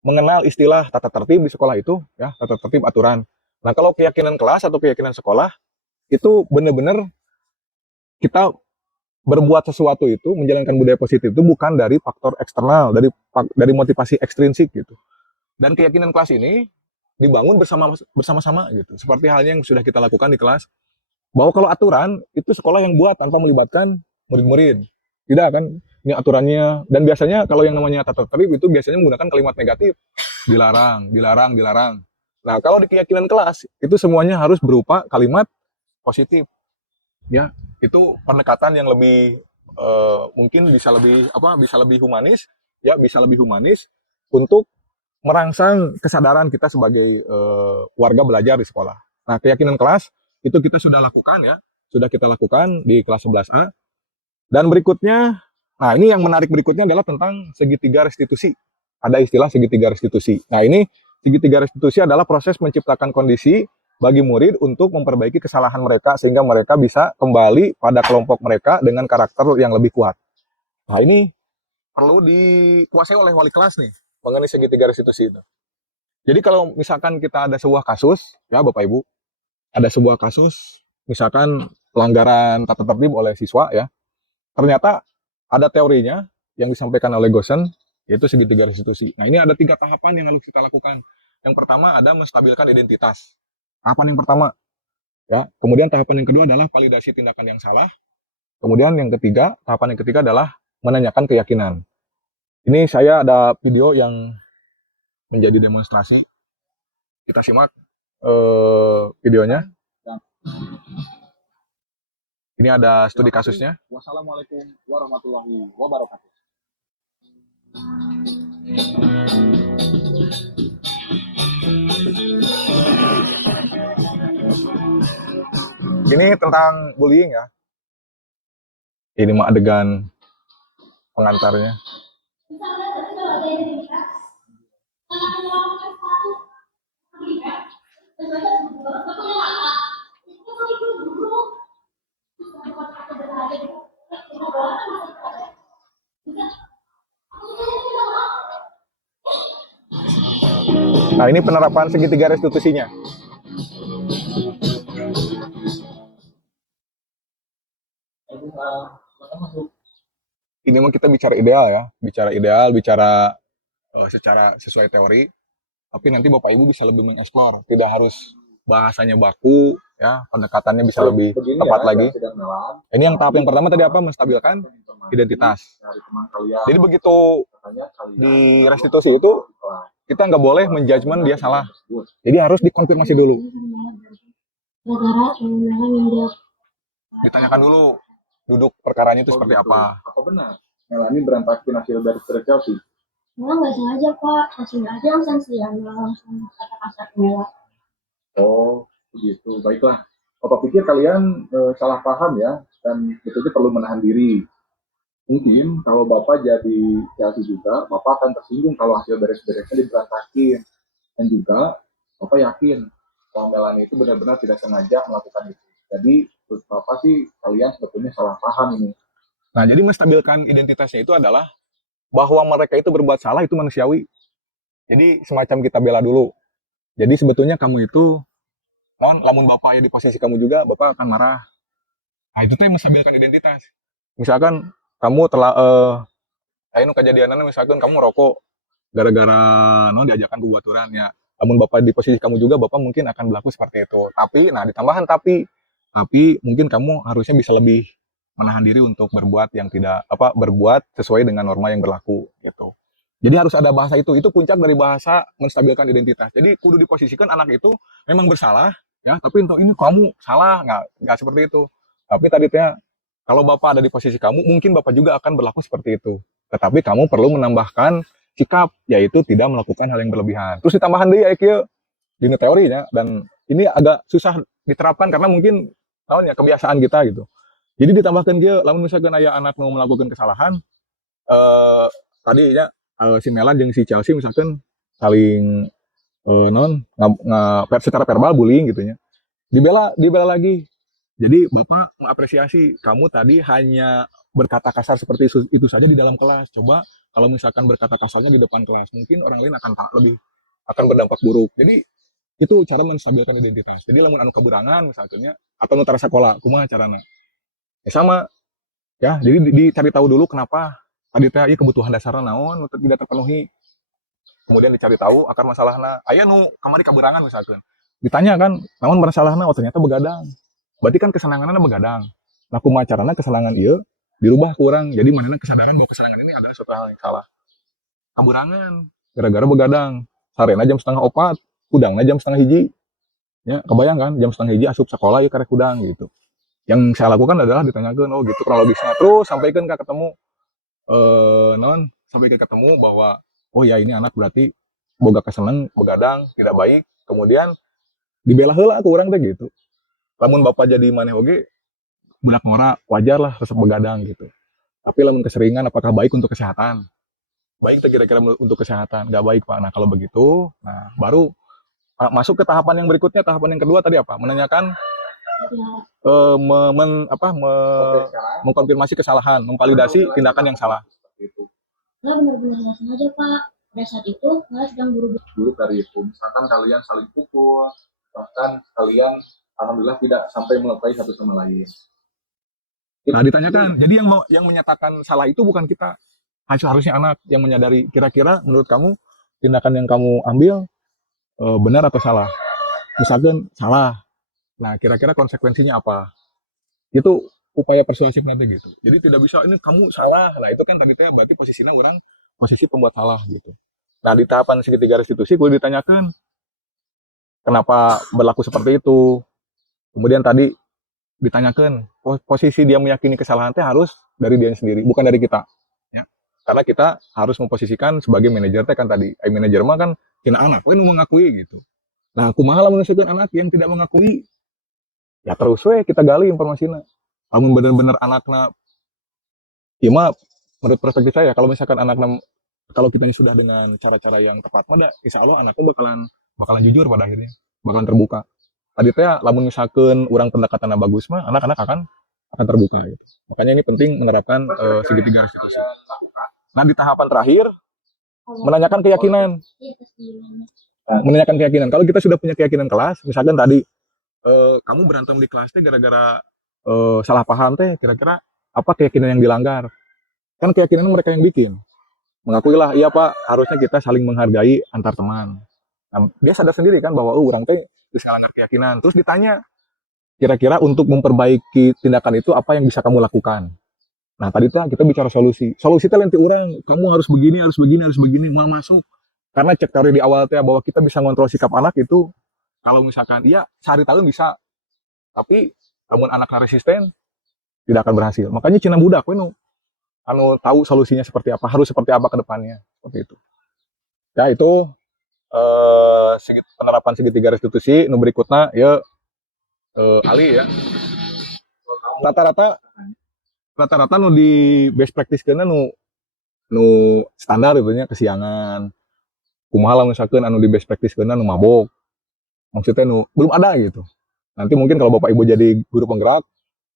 mengenal istilah tata tertib di sekolah itu, ya tata tertib aturan. Nah, kalau keyakinan kelas atau keyakinan sekolah itu benar-benar kita berbuat sesuatu itu menjalankan budaya positif itu bukan dari faktor eksternal, dari motivasi ekstrinsik gitu. Dan keyakinan kelas ini dibangun bersama-sama gitu. Seperti halnya yang sudah kita lakukan di kelas, bahwa kalau aturan itu sekolah yang buat tanpa melibatkan murid-murid. Tidak kan? Ini aturannya, dan biasanya kalau yang namanya tata tertib itu biasanya menggunakan kalimat negatif. Dilarang, dilarang, dilarang. Nah, kalau di keyakinan kelas itu semuanya harus berupa kalimat positif. Ya, itu pendekatan yang lebih mungkin bisa lebih humanis, ya bisa lebih humanis untuk merangsang kesadaran kita sebagai warga belajar di sekolah. Nah, keyakinan kelas itu kita sudah lakukan ya, sudah kita lakukan di kelas 11A. Dan berikutnya, nah ini yang menarik berikutnya adalah tentang segitiga restitusi. Ada istilah segitiga restitusi. Nah, ini segitiga restitusi adalah proses menciptakan kondisi bagi murid untuk memperbaiki kesalahan mereka sehingga mereka bisa kembali pada kelompok mereka dengan karakter yang lebih kuat. Nah, ini perlu dikuasai oleh wali kelas nih mengenai segitiga restitusi itu. Jadi kalau misalkan kita ada sebuah kasus, ya Bapak Ibu, ada sebuah kasus, misalkan pelanggaran tata tertib oleh siswa ya, ternyata ada teorinya yang disampaikan oleh Gosen, yaitu segitiga restitusi. Nah ini ada 3 tahapan yang harus kita lakukan. Yang pertama ada menstabilkan identitas. Tahapan yang pertama, ya. Kemudian tahapan yang kedua adalah validasi tindakan yang salah. Kemudian tahapan yang ketiga adalah menanyakan keyakinan. Ini saya ada video yang menjadi demonstrasi. Kita simak videonya. Ini ada studi kasusnya. Wassalamualaikum warahmatullahi wabarakatuh. Ini tentang bullying ya. Ini mah adegan pengantarnya. Nah ini penerapan segitiga restitusinya. Ini mah kita bicara ideal ya, bicara secara sesuai teori. Tapi nanti Bapak Ibu bisa lebih mengeksplor, tidak harus bahasanya baku, ya pendekatannya bisa lebih tepat lagi. Ini yang tahap yang pertama tadi apa? Menstabilkan identitas. Jadi begitu di restitusi itu kita nggak boleh menjudgment dia salah. Jadi harus dikonfirmasi dulu. Ditanyakan dulu duduk perkaranya itu seperti apa. Apa benar? Melani berantakin hasil dari Chelsea. Malah nggak sengaja Pak, langsung aja langsung langsung kata kasar Mela. Oh, begitu. Baiklah. Bapak pikir kalian salah paham ya, dan itu perlu menahan diri. Mungkin kalau Bapak jadi Chelsea juga, Bapak akan tersinggung kalau hasil beres-beresnya diberantakin. Dan juga Bapak yakin bahwa Melani itu benar-benar tidak sengaja melakukan itu. Jadi, menurut Bapak sih kalian sebetulnya salah paham ini. Nah, jadi menstabilkan identitasnya itu adalah bahwa mereka itu berbuat salah itu manusiawi. Jadi semacam kita bela dulu. Jadi sebetulnya kamu itu, lamun Bapak ya di posisi kamu juga, Bapak akan marah. Nah itu tuh yang menstabilkan identitas. Misalkan kamu telah, ayo kejadiannya misalkan kamu rokok, gara-gara diajakan ke baturan ya. Namun Bapak di posisi kamu juga, Bapak mungkin akan berlaku seperti itu. Tapi, nah ditambahan tapi mungkin kamu harusnya bisa lebih menahan diri untuk berbuat yang tidak berbuat sesuai dengan norma yang berlaku gitu. Jadi harus ada bahasa itu puncak dari bahasa menstabilkan identitas. Jadi kudu diposisikan anak itu memang bersalah ya, tapi entah ini kamu salah nggak seperti itu. Tapi tadinya kalau Bapak ada di posisi kamu, mungkin Bapak juga akan berlaku seperti itu. Tetapi kamu perlu menambahkan sikap, yaitu tidak melakukan hal yang berlebihan. Terus ditambahan deh ya di teorinya, dan ini agak susah diterapkan karena mungkin kebiasaan kita gitu. Jadi ditambahkan dia, lamun misalkan ayah anak mau melakukan kesalahan, tadi ya si Melan dan si Chelsea misalkan saling secara verbal bullying gitu ya. Dibela lagi. Jadi Bapak mengapresiasi kamu tadi hanya berkata kasar seperti itu saja di dalam kelas. Coba kalau misalkan berkata kasarnya di depan kelas, mungkin orang lain akan berdampak buruk. Jadi itu cara menstabilkan identitas. Jadi lamun anu keberangan misalnya atau nu tara sakola, kumaha carana? Ya sama ya, jadi dicari tahu dulu kenapa tadi teh kebutuhan dasarnya naon untuk tidak terpenuhi. Kemudian dicari tahu akar masalahna. Aya nu kamari kaberangan misalkan. Ditanya kan, namun masalahna ternyata begadang. Berarti kan kesenangannya begadang. Nah, kumaha carana kesalahan ieu dirubah kurang. Jadi manehna kesadaran bahwa kesalahan ini adalah suatu hal yang salah. Kaberangan gara-gara begadang. Sarena jam 3:30, udangna jam 12:30. Ya, kebayang kan jam 12:30 asup sekolah ieu karek udang gitu. Yang saya lakukan adalah ditanyakan, oh gitu kronologisnya. Terus sampaikan ketemu sampaikan ketemu bahwa oh ya ini anak berarti boga keseneng begadang tidak baik. Kemudian dibela heula ke urang teh gitu. Lamun Bapak jadi maneh oge budak ngora wajar lah resep begadang gitu. Tapi lamun keseringan apakah baik untuk kesehatan? Baik tuh kira-kira untuk kesehatan, nggak baik Pak. Nah kalau begitu, nah baru masuk ke tahapan yang berikutnya. Tahapan yang kedua tadi apa? Menanyakan mengkonfirmasi kesalahan, memvalidasi tindakan yang salah. Nggak benar-benar nggak sengaja Pak. pada saat itu kelas dan guru dulu dari itu. Misalkan kalian saling pukul, bahkan kalian alhamdulillah tidak sampai melukai satu sama lain. Nah, ditanyakan. Jadi yang menyatakan salah itu bukan kita. Harusnya anak yang menyadari kira-kira menurut kamu tindakan yang kamu ambil benar atau salah. Misalkan salah. Nah, kira-kira konsekuensinya apa? Itu upaya persuasif nanti gitu. Jadi tidak bisa ini kamu salah. Nah, itu kan tadi teh berarti posisinya orang posisi pembuat salah gitu. Nah, di tahapan segitiga restitusi gue ditanyakan kenapa berlaku seperti itu. Kemudian tadi ditanyakan posisi dia meyakini kesalahan teh harus dari dia sendiri, bukan dari kita. Ya. Karena kita harus memposisikan sebagai manajer teh kan tadi. Manajer mah kan kena anak, we mengakui gitu. Nah, kumaha lamun menunjukkan anak yang tidak mengakui, ya terus we kita gali informasinya. Lamun bener-bener anaknya, ya mah menurut perspektif saya, kalau misalkan anaknya, kalau kita sudah dengan cara-cara yang tepat, mah insya Allah anaknya bakalan jujur pada akhirnya, bakalan terbuka. Tadi teh lamun misalkan orang pendekatannya bagus mah, anak-anak akan terbuka gitu. Makanya ini penting menerapkan segitiga restitusi. Nah, di tahapan terakhir menanyakan keyakinan. Menanyakan keyakinan. Kalau kita sudah punya keyakinan kelas, misalkan tadi kamu berantem di kelas teh gara-gara salah paham teh, kira-kira apa keyakinan yang dilanggar? Kan keyakinan mereka yang bikin. Mengakuilah, iya Pak, harusnya kita saling menghargai antar teman. Nah, dia sadar sendiri kan bahwa orang teh terus ngalanggar keyakinan. Terus ditanya, kira-kira untuk memperbaiki tindakan itu apa yang bisa kamu lakukan? Nah, tadi kita bicara solusi. Solusi teh nanti orang, kamu harus begini, mau masuk. Karena cek teori di awal teh bahwa kita bisa ngontrol sikap anak itu, kalau misalkan, iya, sehari tahun bisa. Tapi, namun anaknya resisten, tidak akan berhasil. Makanya Cina budak, anu tahu solusinya seperti apa, harus seperti apa ke depannya. Seperti itu. Ya, itu penerapan segitiga restitusi. Nu berikutnya, ya, Ali ya. Rata-rata nu di best practice kena nu standar itu nya kesiangan. Kumaha misalkan anu di best practice kena nu mabok. Maksudnya belum ada gitu. Nanti mungkin kalau Bapak Ibu jadi guru penggerak,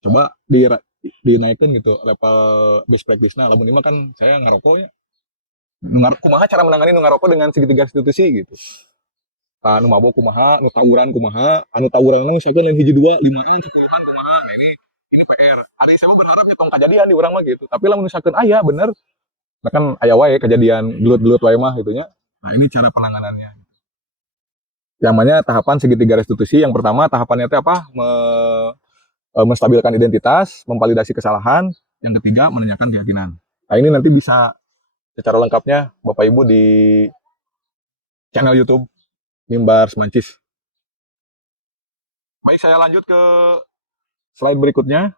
coba dinaikkan gitu level best practice-nya. Lamun ini kan saya ngarokok ya. Kumaha cara menangani ngarokok dengan segitiga restitusi gitu. Nu mabok kumaha, nu tawuran kumaha, anu tawuranna misalkan yang hiji 2, 5-an, 10-an kumaha. Nah, ini PR. Hari saya berharapnya tong kejadian di urang mah gitu. Tapi lamun misalkan aya bener, nah kan aya wae kejadian gelut-gelut wae mah gitu nya. Nah, ini cara penanganannya. Yang mana tahapan segitiga restitusi, yang pertama tahapannya itu apa? Menstabilkan identitas, memvalidasi kesalahan, yang ketiga menanyakan keyakinan. Nah, ini nanti bisa secara lengkapnya Bapak Ibu di channel YouTube Mimbar Semancis. Baik, saya lanjut ke slide berikutnya.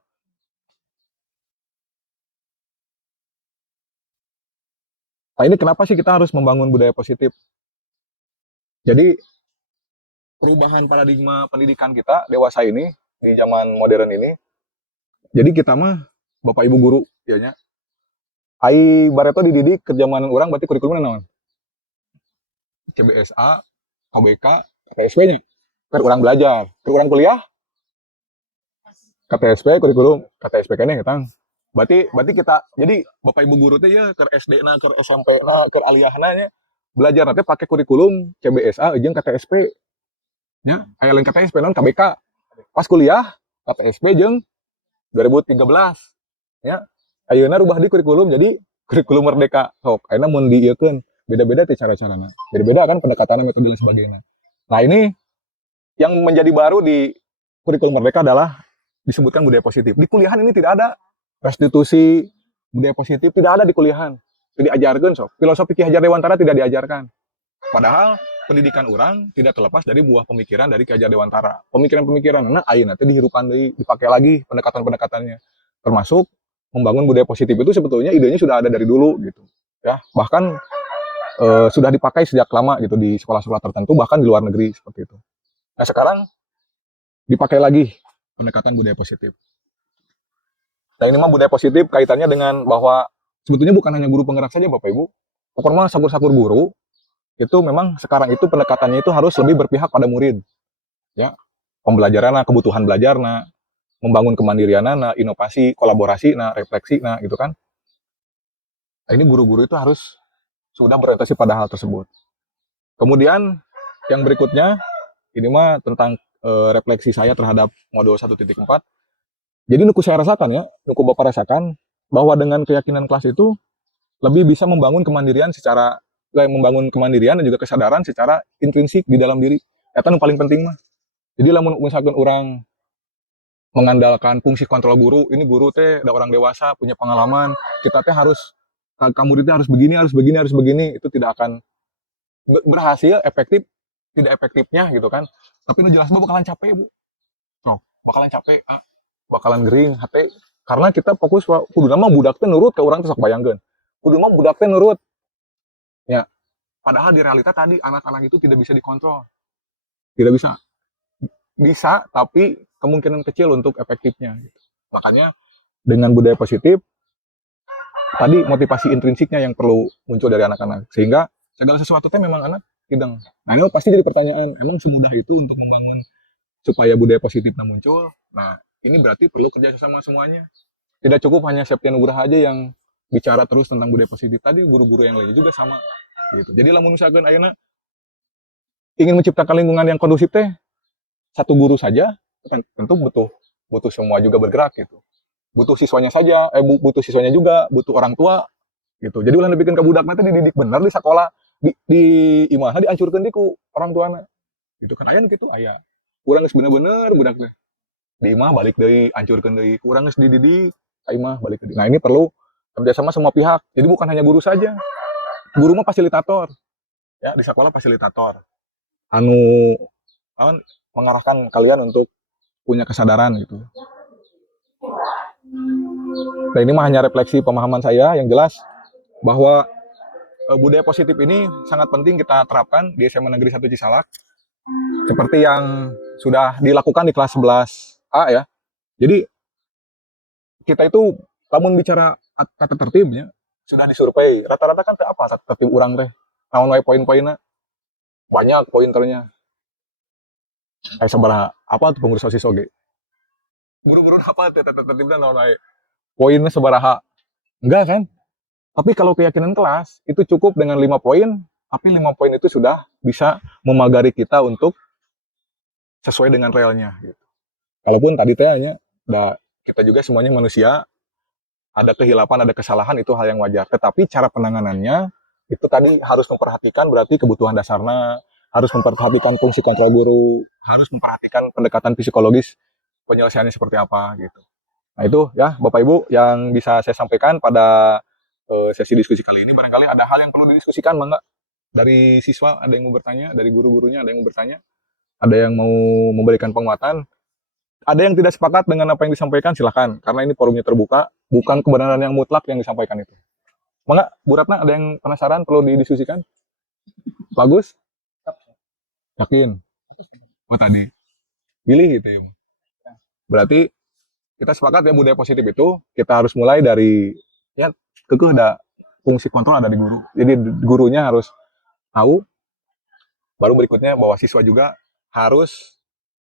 Nah, ini kenapa sih kita harus membangun budaya positif? Jadi, perubahan paradigma pendidikan kita dewasa ini, di zaman modern ini, jadi kita mah, Bapak Ibu guru, ya nya, ai bareto dididik ke zaman orang berarti kurikulumnya naon? CBSA, KBK, KTSP-nya. Kan orang belajar, kan orang kuliah, KTSP, kurikulum, KTSP kene kita. Berarti kita, jadi Bapak Ibu guru teh ya ke SD-na, ke SMP-na, ke aliyahna nya, belajar nanti pakai kurikulum CBSA jeung KTSP. Ya, aya lain KTSP non KBK. Pas kuliah KTSP jeung 2013. Ya. Ayeuna rubah di kurikulum jadi kurikulum merdeka. Sok, ayeuna mun dieukeun beda-beda teh cara-carana. Beda-beda kan pendekatannya, metode dan sebagainya. Nah, ini yang menjadi baru di kurikulum merdeka adalah disebutkan budaya positif. Di kuliahan ini tidak ada restitusi budaya positif, tidak ada di kuliahan. Tidak diajarkan, sok. Filosofi Ki Hajar Dewantara tidak diajarkan. Padahal pendidikan orang tidak terlepas dari buah pemikiran dari Ki Hajar Dewantara. Pemikiran-pemikiran, nah ayeuna teh dihirupan deui, dipakai lagi pendekatan-pendekatannya. Termasuk membangun budaya positif itu sebetulnya idenya sudah ada dari dulu gitu. Ya, bahkan sudah dipakai sejak lama gitu di sekolah-sekolah tertentu, bahkan di luar negeri seperti itu. Nah, sekarang dipakai lagi pendekatan budaya positif. Nah, ini mah budaya positif kaitannya dengan bahwa sebetulnya bukan hanya guru penggerak saja Bapak Ibu. Pokoknya sakur-sakur guru itu memang sekarang itu pendekatannya itu harus lebih berpihak pada murid. Ya. Pembelajaran, kebutuhan belajar, membangun kemandirian, inovasi, kolaborasi, refleksi, gitu kan. Nah, ini guru-guru itu harus sudah berorientasi pada hal tersebut. Kemudian yang berikutnya ini mah tentang refleksi saya terhadap modul 1.4. Jadi nuku saya rasakan ya, nuku Bapak rasakan bahwa dengan keyakinan kelas itu lebih bisa membangun kemandirian membangun kemandirian dan juga kesadaran secara intrinsik di dalam diri. Itu yang paling penting mah. Jadi lamun misalkan orang mengandalkan fungsi kontrol guru, ini guru teh ada orang dewasa, punya pengalaman, kita teh kamu itu harus begini, harus begini, harus begini, itu tidak akan berhasil, efektif, tidak efektifnya gitu kan. Tapi nu jelas bakalan capek, Bu. No, bakalan capek, bakalan gering hati. Karena kita fokus kudu mah budak teh nurut ke orang teh sok bayangkeun. Kudu mah budak teh nurut. Ya, padahal di realita tadi anak-anak itu tidak bisa dikontrol. Tidak bisa. Bisa, tapi kemungkinan kecil untuk efektifnya. Gitu. Makanya dengan budaya positif, tadi motivasi intrinsiknya yang perlu muncul dari anak-anak. Sehingga segala sesuatu teh memang anak tidak. Nah ini pasti jadi pertanyaan, emang semudah itu untuk membangun supaya budaya positifnya muncul? Nah ini berarti perlu kerja sama semuanya. Tidak cukup hanya Septian Nugraha aja yang bicara terus tentang budaya positif. Tadi guru-guru yang lainnya juga sama. Gitu. Jadi lamun misalkan ayeuna ingin menciptakan lingkungan yang kondusif teh, satu guru saja tentu butuh semua juga bergerak gitu. Butuh siswanya saja, butuh siswanya juga, butuh orang tua gitu. Jadi ulah dibikin ke budak nanti dididik bener di sekolah, di imahna dihancurkeun di ku orang tuana. Gitu kan aya gitu aya. Urang geus bener-bener budakna. Di imah balik deui, hancurkeun deui. Urang geus dididik, ka imah balik deui. Nah, ini perlu kerjasama semua pihak. Jadi bukan hanya guru saja. Guru mah fasilitator. Ya, di sekolah fasilitator. Mengarahkan kalian untuk punya kesadaran gitu. Nah ini mah hanya refleksi pemahaman saya yang jelas bahwa budaya positif ini sangat penting kita terapkan di SMA Negeri 1 Cisalak seperti yang sudah dilakukan di kelas 11A ya. Jadi kita itu lamun bicara tata tertibnya sudah disurvei. Rata-rata kan apa tata tertib urang teh? Naon wae poin-poinna? Banyak pointernya. Kayak sabaraha apa tuh pengurus OSIS oge? Buru-buru apa tata tertibna naon wae? Poinnya sabaraha? Enggak kan? Tapi kalau keyakinan kelas itu cukup dengan 5 poin, tapi 5 poin itu sudah bisa memagari kita untuk sesuai dengan realnya gitu. Kalaupun tadi tanya, kita juga semuanya manusia, ada kehilapan, ada kesalahan, itu hal yang wajar. Tetapi cara penanganannya itu tadi harus memperhatikan berarti kebutuhan dasarnya, harus memperhatikan fungsi kontrol guru, harus memperhatikan pendekatan psikologis penyelesaiannya seperti apa gitu. Nah itu ya Bapak Ibu yang bisa saya sampaikan pada sesi diskusi kali ini. Barangkali ada hal yang perlu didiskusikan, Bangga? Dari siswa ada yang mau bertanya, dari guru-gurunya ada yang mau bertanya, ada yang mau memberikan penguatan, ada yang tidak sepakat dengan apa yang disampaikan, silahkan. Karena ini forumnya terbuka, bukan kebenaran yang mutlak yang disampaikan itu. Bangga, Bu Ratna ada yang penasaran perlu didiskusikan? Bagus? Yakin? Oh tadi. Pilih gitu ya. Berarti kita sepakat ya budaya positif itu kita harus mulai dari ya kekeh ada fungsi kontrol ada di guru. Jadi gurunya harus tahu, baru berikutnya bahwa siswa juga harus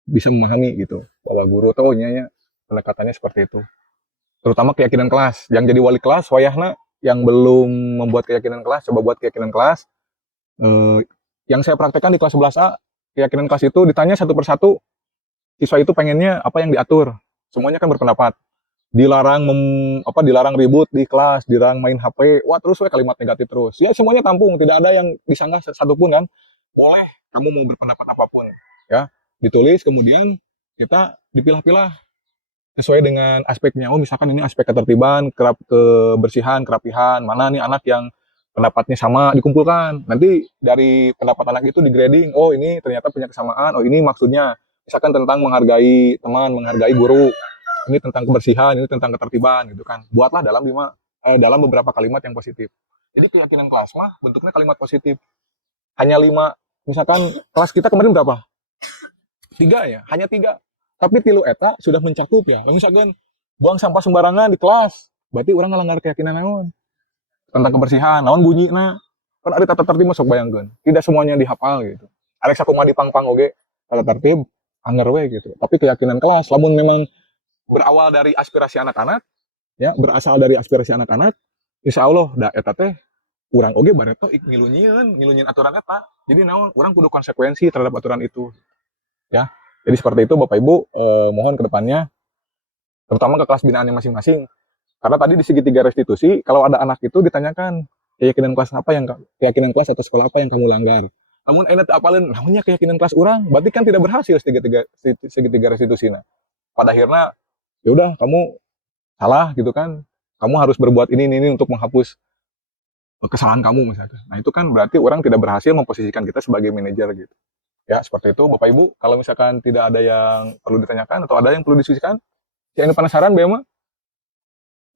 bisa memahami gitu bahwa guru tahunya ya pendekatannya seperti itu. Terutama keyakinan kelas. Yang jadi wali kelas wayahna yang belum membuat keyakinan kelas coba buat keyakinan kelas. Yang saya praktekkan di kelas 11A, keyakinan kelas itu ditanya satu persatu, siswa itu pengennya apa yang diatur. Semuanya kan berpendapat. Dilarang dilarang ribut di kelas, dilarang main HP, wah terus kalimat negatif terus. Ya semuanya tampung, tidak ada yang disanggah satupun kan. Boleh kamu mau berpendapat apapun, ya. Ditulis kemudian kita dipilah-pilah sesuai dengan aspeknya. Oh, misalkan ini aspek ketertiban, kebersihan, kerapihan, mana nih anak yang pendapatnya sama dikumpulkan. Nanti dari pendapat anak itu di grading. Oh, ini ternyata punya kesamaan. Oh, ini maksudnya misalkan tentang menghargai teman, menghargai guru. Ini tentang kebersihan, ini tentang ketertiban gitu kan. Buatlah dalam beberapa kalimat yang positif. Jadi keyakinan kelas mah bentuknya kalimat positif. Hanya 5. Misalkan kelas kita kemarin berapa? 3 ya, hanya 3. Tapi 3 eta sudah mencakup ya. Lalu misalkan buang sampah sembarangan di kelas, berarti orang ngelanggar keyakinan naon? Tentang kebersihan, naon bunyina. Kan ada tata tertib sok bayangkeun. Tidak semuanya dihafal gitu. Ada sakumaha dipang-pang oge tata tertib anger we gitu. Tapi keyakinan kelas lamun memang berawal dari aspirasi anak-anak, ya berasal dari aspirasi anak-anak, insya Allah eta teh urang oge bareto ngilunyin aturan eta. Jadi naon, urang kudu konsekuensi terhadap aturan itu. Ya. Jadi seperti itu Bapak Ibu, mohon ke depannya terutama ke kelas binaannya masing-masing. Karena tadi di segitiga restitusi, kalau ada anak itu ditanyakan keyakinan kelas atau sekolah apa yang kamu langgar. Namun enak apalin, namanya keyakinan kelas orang, berarti kan tidak berhasil segitiga restitusi. Nah, pada akhirnya ya udah kamu salah gitu kan, kamu harus berbuat ini untuk menghapus kesalahan kamu misalnya. Nah itu kan berarti orang tidak berhasil memposisikan kita sebagai manajer gitu. Ya seperti itu Bapak Ibu, kalau misalkan tidak ada yang perlu ditanyakan atau ada yang perlu diskusikan, yang ini penasaran Bema,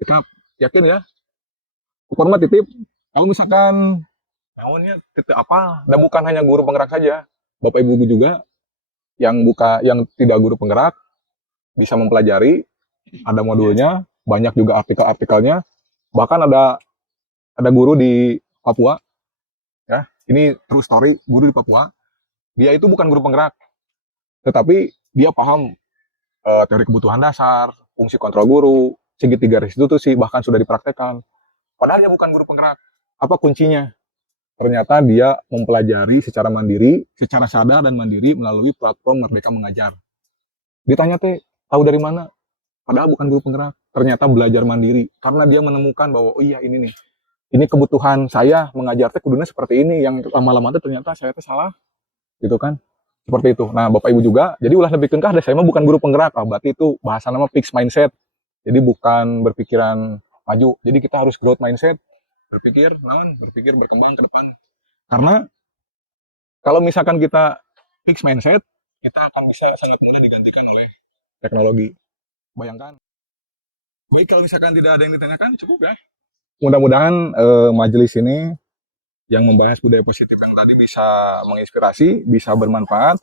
kita yakin ya, format titip. Kalau misalkan naonnya titik apa, dan bukan hanya guru penggerak saja, Bapak Ibu juga yang tidak guru penggerak bisa mempelajari, ada modulnya, banyak juga artikel-artikelnya, bahkan ada guru di Papua, ya ini true story, guru di Papua, dia itu bukan guru penggerak, tetapi dia paham teori kebutuhan dasar, fungsi kontrol guru, segitiga restitusi, bahkan sudah dipraktekkan. Padahal dia bukan guru penggerak. Apa kuncinya? Ternyata dia mempelajari secara mandiri, secara sadar dan mandiri melalui platform Merdeka Mengajar. Ditanya tahu dari mana? Padahal bukan guru penggerak. Ternyata belajar mandiri karena dia menemukan bahwa oh iya ini nih. Ini kebutuhan saya mengajar kudunya seperti ini, yang lama-lama ternyata saya salah. Gitu kan? Seperti itu. Nah, Bapak Ibu juga, jadi ulah lebih kengkah saya mah bukan guru penggerak. Berarti itu bahasa nama fixed mindset. Jadi bukan berpikiran maju. Jadi kita harus growth mindset. Berpikir berkembang ke depan. Karena kalau misalkan kita fix mindset, kita akan bisa sangat mudah digantikan oleh teknologi. Bayangkan. Baik, kalau misalkan tidak ada yang ditanyakan, cukup ya. Mudah-mudahan majelis ini yang membahas budaya positif yang tadi bisa menginspirasi, bisa bermanfaat.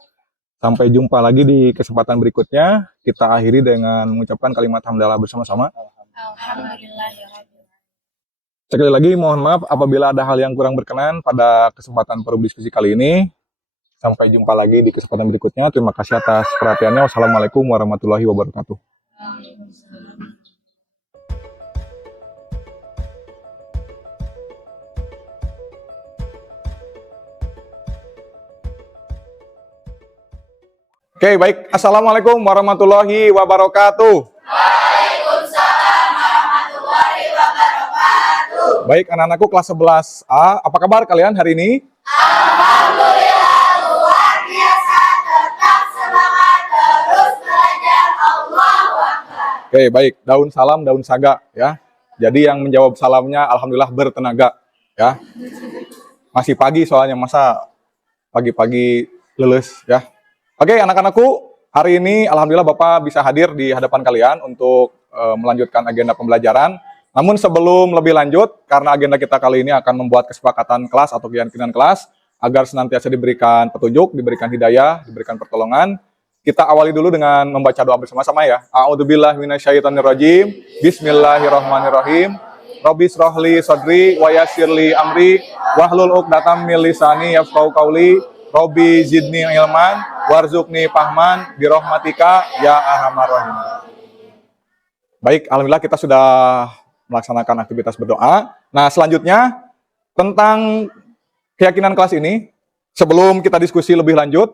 Sampai jumpa lagi di kesempatan berikutnya. Kita akhiri dengan mengucapkan kalimat hamdalah bersama-sama. Alhamdulillah. Sekali lagi mohon maaf apabila ada hal yang kurang berkenan pada kesempatan forum diskusi kali ini. Sampai jumpa lagi di kesempatan berikutnya. Terima kasih atas perhatiannya. Wassalamualaikum warahmatullahi wabarakatuh. Oke, baik. Assalamualaikum warahmatullahi wabarakatuh. Baik, anak-anakku kelas 11A, apa kabar kalian hari ini? Alhamdulillah, luar biasa, tetap semangat, terus belajar, Allahu Akbar. Oke, baik. Daun salam, daun saga, ya. Jadi yang menjawab salamnya, alhamdulillah bertenaga, ya. Masih pagi soalnya, masa pagi-pagi leles, ya. Oke, anak-anakku, hari ini alhamdulillah Bapak bisa hadir di hadapan kalian untuk melanjutkan agenda pembelajaran. Namun sebelum lebih lanjut, karena agenda kita kali ini akan membuat kesepakatan kelas atau keyakinan kelas, agar senantiasa diberikan petunjuk, diberikan hidayah, diberikan pertolongan, kita awali dulu dengan membaca doa bersama-sama ya. A'udzubillahi minasyaitonirrajim. Bismillahirrahmanirrahim. Rabbi shrahli sadri wa yassirli amri wahlul 'uqdatam min lisani yafqahu qawli. Rabbi zidni ilman warzuqni fahman birahmatika ya arhamar rahim. Baik, alhamdulillah kita sudah melaksanakan aktivitas berdoa. Nah, selanjutnya tentang keyakinan kelas ini, sebelum kita diskusi lebih lanjut,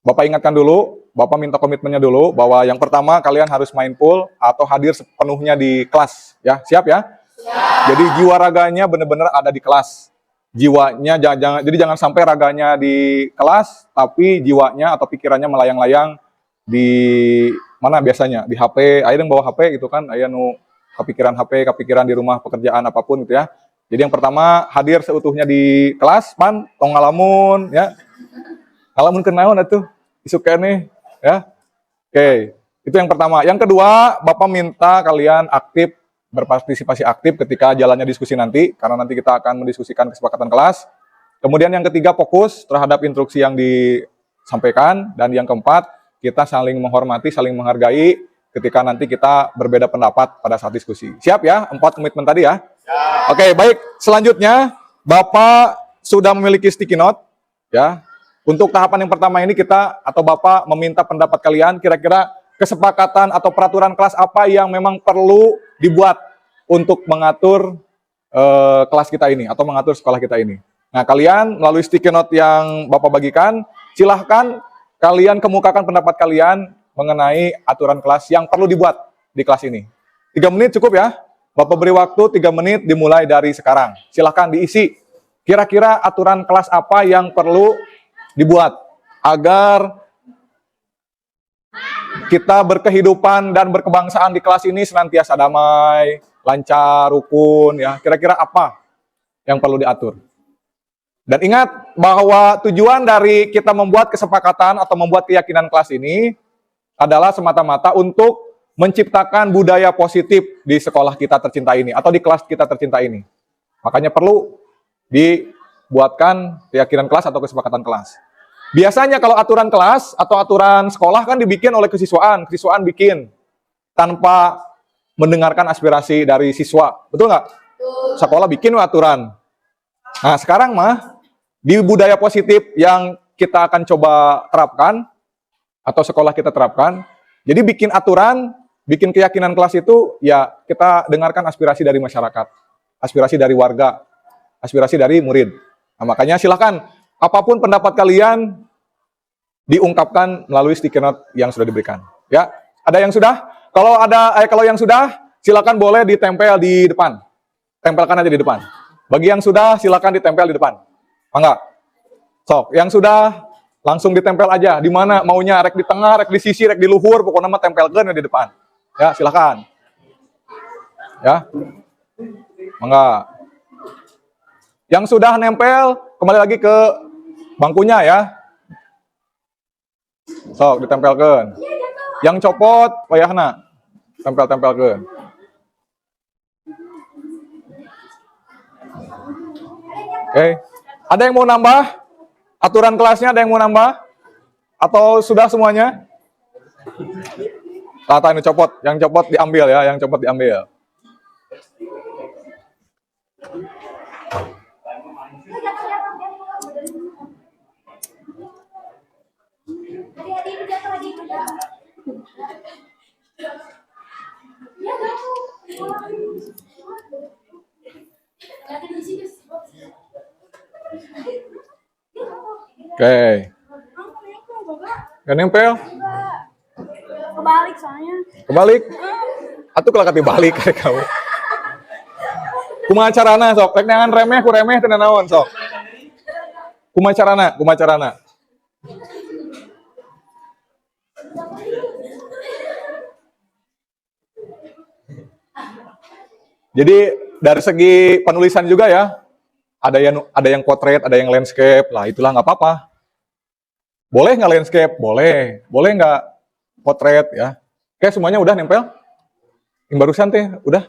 Bapak ingatkan dulu, Bapak minta komitmennya dulu bahwa yang pertama kalian harus mindful atau hadir sepenuhnya di kelas, ya. Siap ya? Siap. Jadi jiwa raganya benar-benar ada di kelas. Jiwanya jangan sampai raganya di kelas tapi jiwanya atau pikirannya melayang-layang di mana biasanya? Di HP, aya yang bawa HP gitu kan, aya nu kepikiran HP, kepikiran di rumah pekerjaan apapun gitu ya. Jadi yang pertama hadir seutuhnya di kelas, pan tong ngalamun ya. Ngalamun kenaon atuh? Isuk keneh ya. Oke, itu yang pertama. Yang kedua, Bapak minta kalian aktif berpartisipasi aktif ketika jalannya diskusi nanti karena nanti kita akan mendiskusikan kesepakatan kelas. Kemudian yang ketiga fokus terhadap instruksi yang disampaikan dan yang keempat kita saling menghormati, saling menghargai ketika nanti kita berbeda pendapat pada saat diskusi. Siap ya? 4 komitmen tadi ya? Siap. Oke, baik. Selanjutnya, Bapak sudah memiliki sticky note. Ya. Untuk tahapan yang pertama ini kita atau Bapak meminta pendapat kalian kira-kira kesepakatan atau peraturan kelas apa yang memang perlu dibuat untuk mengatur kelas kita ini atau mengatur sekolah kita ini. Nah, kalian melalui sticky note yang Bapak bagikan, silahkan kalian kemukakan pendapat kalian mengenai aturan kelas yang perlu dibuat di kelas ini. 3 menit cukup ya. Bapak beri waktu 3 menit dimulai dari sekarang. Silahkan diisi. Kira-kira aturan kelas apa yang perlu dibuat agar kita berkehidupan dan berkebangsaan di kelas ini senantiasa damai, lancar, rukun, ya. Kira-kira apa yang perlu diatur? Dan ingat bahwa tujuan dari kita membuat kesepakatan atau membuat keyakinan kelas ini adalah semata-mata untuk menciptakan budaya positif di sekolah kita tercinta ini atau di kelas kita tercinta ini. Makanya perlu dibuatkan keyakinan kelas atau kesepakatan kelas. Biasanya kalau aturan kelas atau aturan sekolah kan dibikin oleh kesiswaan bikin tanpa mendengarkan aspirasi dari siswa. Betul nggak? Sekolah bikin aturan. Nah, sekarang mah di budaya positif yang kita akan coba terapkan atau sekolah kita terapkan, jadi bikin aturan, bikin keyakinan kelas itu ya kita dengarkan aspirasi dari masyarakat, aspirasi dari warga, aspirasi dari murid. Nah, makanya silakan apapun pendapat kalian diungkapkan melalui sticky note yang sudah diberikan. Ya, ada yang sudah? Kalau yang sudah, silakan boleh ditempel di depan. Tempelkan aja di depan. Bagi yang sudah, silakan ditempel di depan. Enggak? Sok, yang sudah langsung ditempel aja. Di mana maunya, rek di tengah, rek di sisi, rek di luhur, pokoknya mah tempelkan di depan. Ya, silakan. Ya. Enggak. Yang sudah nempel, kembali lagi ke bangkunya ya. Sok, ditempelkan. Yang copot, wayahna. Tempel-tempelkan. Oke. Ada yang mau nambah? Aturan kelasnya ada yang mau nambah? Atau sudah semuanya? Tata ini copot. Yang copot diambil ya. Yang copot diambil. Oke. Gak nempel? Kebalik soalnya. Kebalik? Atuh kalau kata balik kayak kamu. Kumaha carana sok? Rek neangan remeh ku remeh teu naon sok. Kumaha carana? Jadi dari segi penulisan juga ya, ada yang potret, ada yang landscape, lah itulah nggak apa-apa. Boleh nggak landscape? Boleh nggak potret ya? Oke, semuanya udah nempel? Yang barusan teh udah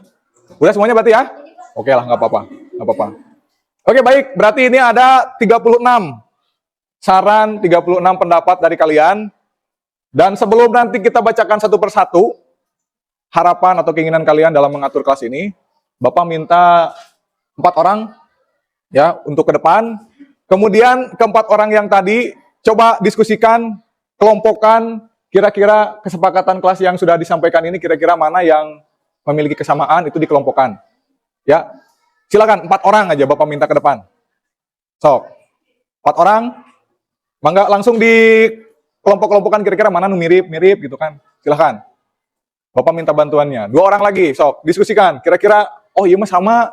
semuanya berarti ya? Oke lah, nggak apa-apa. Oke, baik, berarti ini ada 36 saran, 36 pendapat dari kalian. Dan sebelum nanti kita bacakan satu persatu harapan atau keinginan kalian dalam mengatur kelas ini, Bapak minta 4 orang ya untuk ke depan. Kemudian keempat orang yang tadi coba diskusikan, kelompokkan kira-kira kesepakatan kelas yang sudah disampaikan ini kira-kira mana yang memiliki kesamaan itu dikelompokkan. Ya. Silakan 4 orang aja Bapak minta ke depan. Sok. 4 orang. Mangga langsung di kelompok-kelompokan kira-kira mana nu mirip-mirip gitu kan. Silakan. Bapak minta bantuannya. 2 orang lagi, sok diskusikan. Kira-kira oh iya mah sama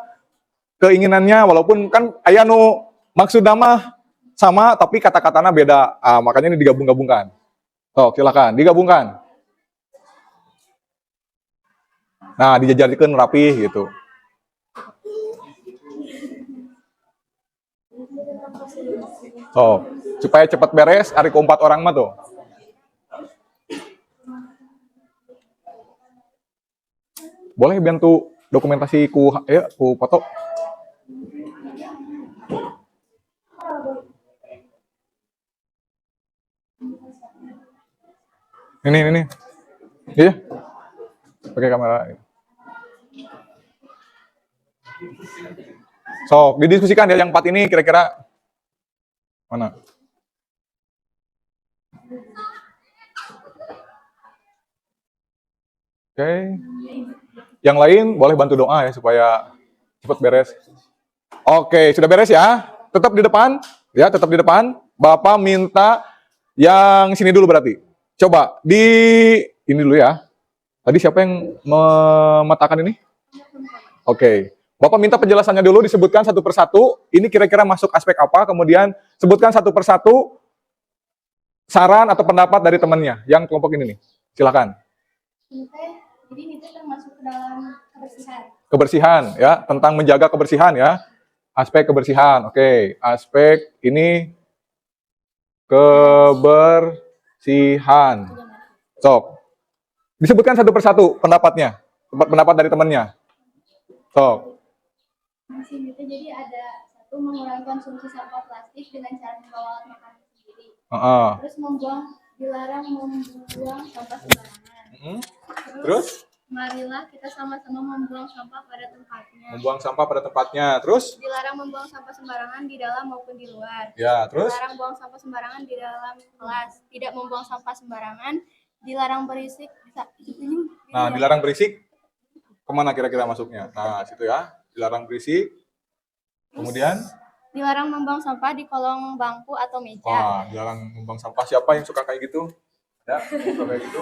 keinginannya walaupun kan aya nu maksudna mah sama tapi kata-katanya beda. Makanya ini digabung-gabungkan. Sok, silakan digabungkan. Nah, dijajarkan rapi gitu. So, supaya cepat beres, hari ke-4 orang mah tuh. Boleh bantu dokumentasi ku foto. Ini. Iya. Pakai kamera. So, didiskusikan ya yang 4 ini kira-kira mana? Oke. Yang lain boleh bantu doa ya supaya Cepet beres. Oke, sudah beres ya. Tetap di depan, ya, tetap di depan. Bapak minta yang sini dulu berarti. Coba di ini dulu ya. Tadi siapa yang memetakan ini? Oke. Bapak minta penjelasannya dulu, disebutkan satu persatu. Ini kira-kira masuk aspek apa? Kemudian sebutkan satu persatu saran atau pendapat dari temannya yang kelompok ini nih. Silakan. Jadi itu termasuk ke dalam kebersihan. Kebersihan ya, tentang menjaga kebersihan ya. Aspek kebersihan. Oke, aspek ini kebersihan. Sok. Disebutkan satu persatu pendapatnya. Pendapat dari temannya. Sok. Masih itu jadi ada satu mengurangi konsumsi sampah plastik dengan cara membawa alat makan sendiri. Terus dilarang membuang sampah sembarangan. Terus? Marilah kita sama-sama membuang sampah pada tempatnya. Membuang sampah pada tempatnya. Terus? Dilarang membuang sampah sembarangan di dalam maupun di luar. Ya, terus? Dilarang buang sampah sembarangan di dalam kelas. Tidak membuang sampah sembarangan. Dilarang berisik. Nah, dilarang berisik. Kemana kira-kira masuknya? Nah, situ ya. Dilarang berisik. Kemudian? Dilarang membuang sampah di kolong bangku atau meja. Wah, dilarang membuang sampah. Siapa yang suka kayak gitu? Ya, yang suka kayak gitu.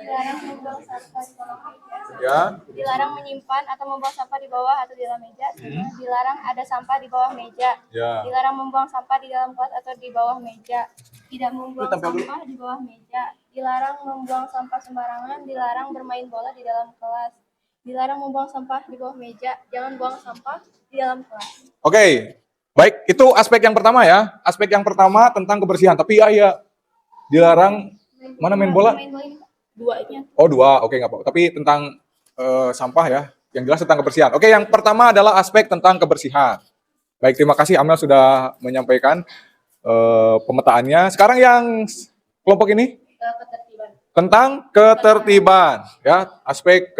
Dilarang membuang sampah di kolong meja. Ya. Dilarang menyimpan atau membuang sampah di bawah atau di dalam meja. Dilarang ada sampah di bawah meja. Ya. Dilarang membuang sampah di dalam kelas atau di bawah meja. Tidak membuang sampah di bawah meja. Dilarang membuang sampah sembarangan. Dilarang bermain bola di dalam kelas. Dilarang membuang sampah di bawah meja. Jangan buang sampah di dalam kelas. Oke. Baik, itu aspek yang pertama ya. Aspek yang pertama tentang kebersihan. Tapi ya dilarang mana main bola? Main bola ini, duanya. Oh, dua. Oke, nggak apa-apa. Tapi tentang sampah ya. Yang jelas tentang kebersihan. Oke, yang pertama adalah aspek tentang kebersihan. Baik, terima kasih Amel sudah menyampaikan pemetaannya. Sekarang yang kelompok ini Ketertiban. tentang ketertiban ya, aspek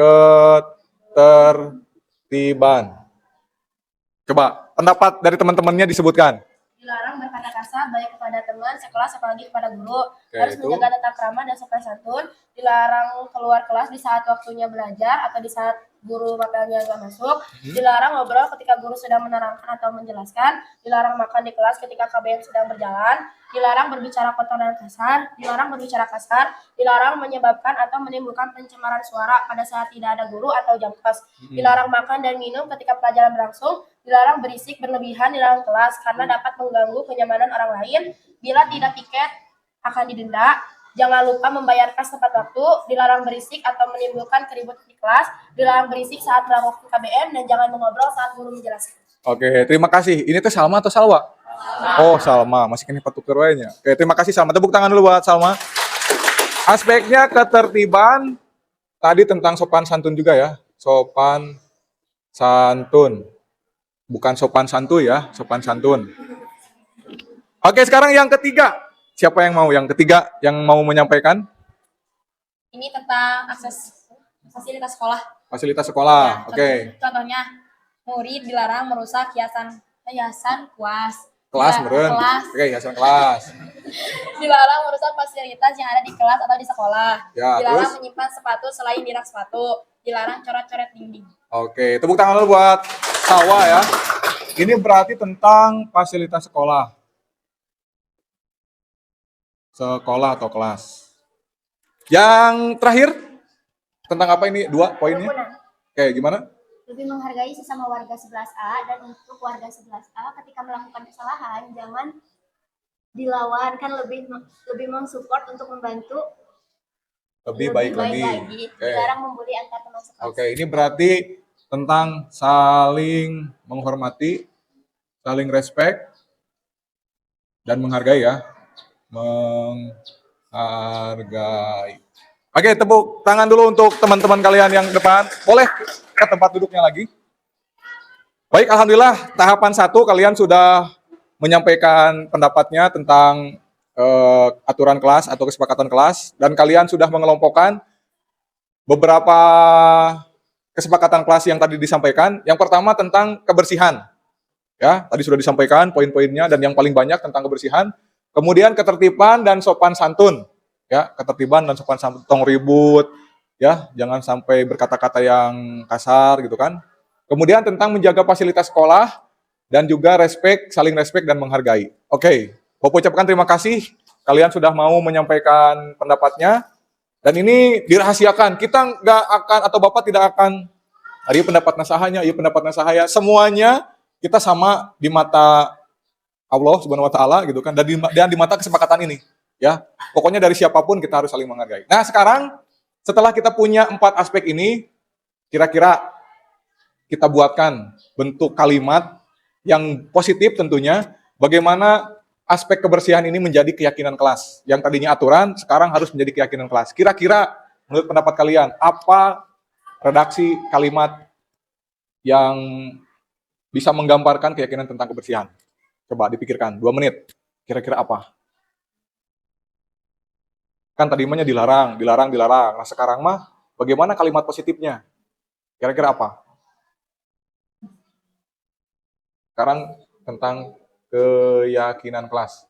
ketertiban. Coba pendapat dari teman-temannya disebutkan. Dilarang berkata kasar baik kepada teman sekelas apalagi kepada guru. Harus itu. menjaga tata krama dan sopan santun. Dilarang keluar kelas di saat waktunya belajar atau di saat guru mapelnya nggak masuk. Dilarang ngobrol ketika guru sedang menerangkan atau menjelaskan. Dilarang makan di kelas ketika KBM sedang berjalan. Dilarang berbicara kotor dan kasar. Dilarang berbicara kasar. Dilarang menyebabkan atau menimbulkan pencemaran suara pada saat tidak ada guru atau jam kos. Dilarang makan dan minum ketika pelajaran berlangsung. Dilarang berisik berlebihan di dalam kelas karena dapat mengganggu kenyamanan orang lain. Bila tidak tiket akan didenda. Jangan lupa membayar kas tepat waktu. Dilarang berisik atau menimbulkan keributan di kelas. Dilarang berisik saat melakukan KBM dan jangan mengobrol saat guru menjelaskan. Oke, terima kasih. Ini teh Salma atau Salwa? Oh, Salma. Masih kena patuker wanya. Oke, terima kasih Salma. Tepuk tangan dulu buat Salma. Aspeknya ketertiban tadi tentang sopan santun juga ya. Sopan santun. Bukan sopan santuy ya, sopan santun. Oke, sekarang yang ketiga. Siapa yang mau? Yang ketiga yang mau menyampaikan? Ini tentang akses fasilitas sekolah. Fasilitas sekolah. Oke. Contohnya, murid dilarang merusak hiasan kuas. Kelas meren. Oke, hiasan kelas. Dilarang merusak fasilitas yang ada di kelas atau di sekolah. Ya, Dilarang terus? menyimpan sepatu selain di rak sepatu. Dilarang coret-coret dinding. Oke, tepuk tangan dulu buat Salwa ya. Ini berarti tentang fasilitas sekolah. Sekolah atau kelas. Yang terakhir, tentang apa ini? Dua poinnya. Oke, gimana? Lebih menghargai sesama warga 11A dan untuk warga 11A ketika melakukan kesalahan jangan dilawan, kan lebih mensupport untuk membantu Lebih baik lagi. Oke. Dilarang membuli antar teman sekelas. Oke, ini berarti tentang saling menghormati, saling respect, dan menghargai ya. Menghargai. Oke, tepuk tangan dulu untuk teman-teman kalian yang depan. Boleh ke tempat duduknya lagi. Baik, alhamdulillah tahapan 1 kalian sudah menyampaikan pendapatnya tentang aturan kelas atau kesepakatan kelas, dan kalian sudah mengelompokkan beberapa kesepakatan kelas yang tadi disampaikan. Yang pertama tentang kebersihan. Ya, tadi sudah disampaikan poin-poinnya dan yang paling banyak tentang kebersihan. Kemudian ketertiban dan sopan santun. Ya, ketertiban dan sopan santun, tong ribut, ya, jangan sampai berkata-kata yang kasar gitu kan. Kemudian tentang menjaga fasilitas sekolah dan juga saling respek dan menghargai. Oke, Bapak ucapkan terima kasih. Kalian sudah mau menyampaikan pendapatnya. Dan ini dirahasiakan. Kita nggak akan, atau Bapak tidak akan, iya pendapat nasahanya, iya pendapat nasahaya. Semuanya kita sama di mata Allah Subhanahu wa taala gitu kan, dan di mata kesepakatan ini, ya. Pokoknya dari siapapun kita harus saling menghargai. Nah, sekarang setelah kita punya 4 aspek ini, kira-kira kita buatkan bentuk kalimat yang positif tentunya, bagaimana aspek kebersihan ini menjadi keyakinan kelas. Yang tadinya aturan, sekarang harus menjadi keyakinan kelas. Kira-kira menurut pendapat kalian, apa redaksi kalimat yang bisa menggambarkan keyakinan tentang kebersihan? Coba dipikirkan, 2 menit. Kira-kira apa? Kan tadinya dilarang. Nah sekarang mah bagaimana kalimat positifnya? Kira-kira apa? Sekarang tentang keyakinan kelas.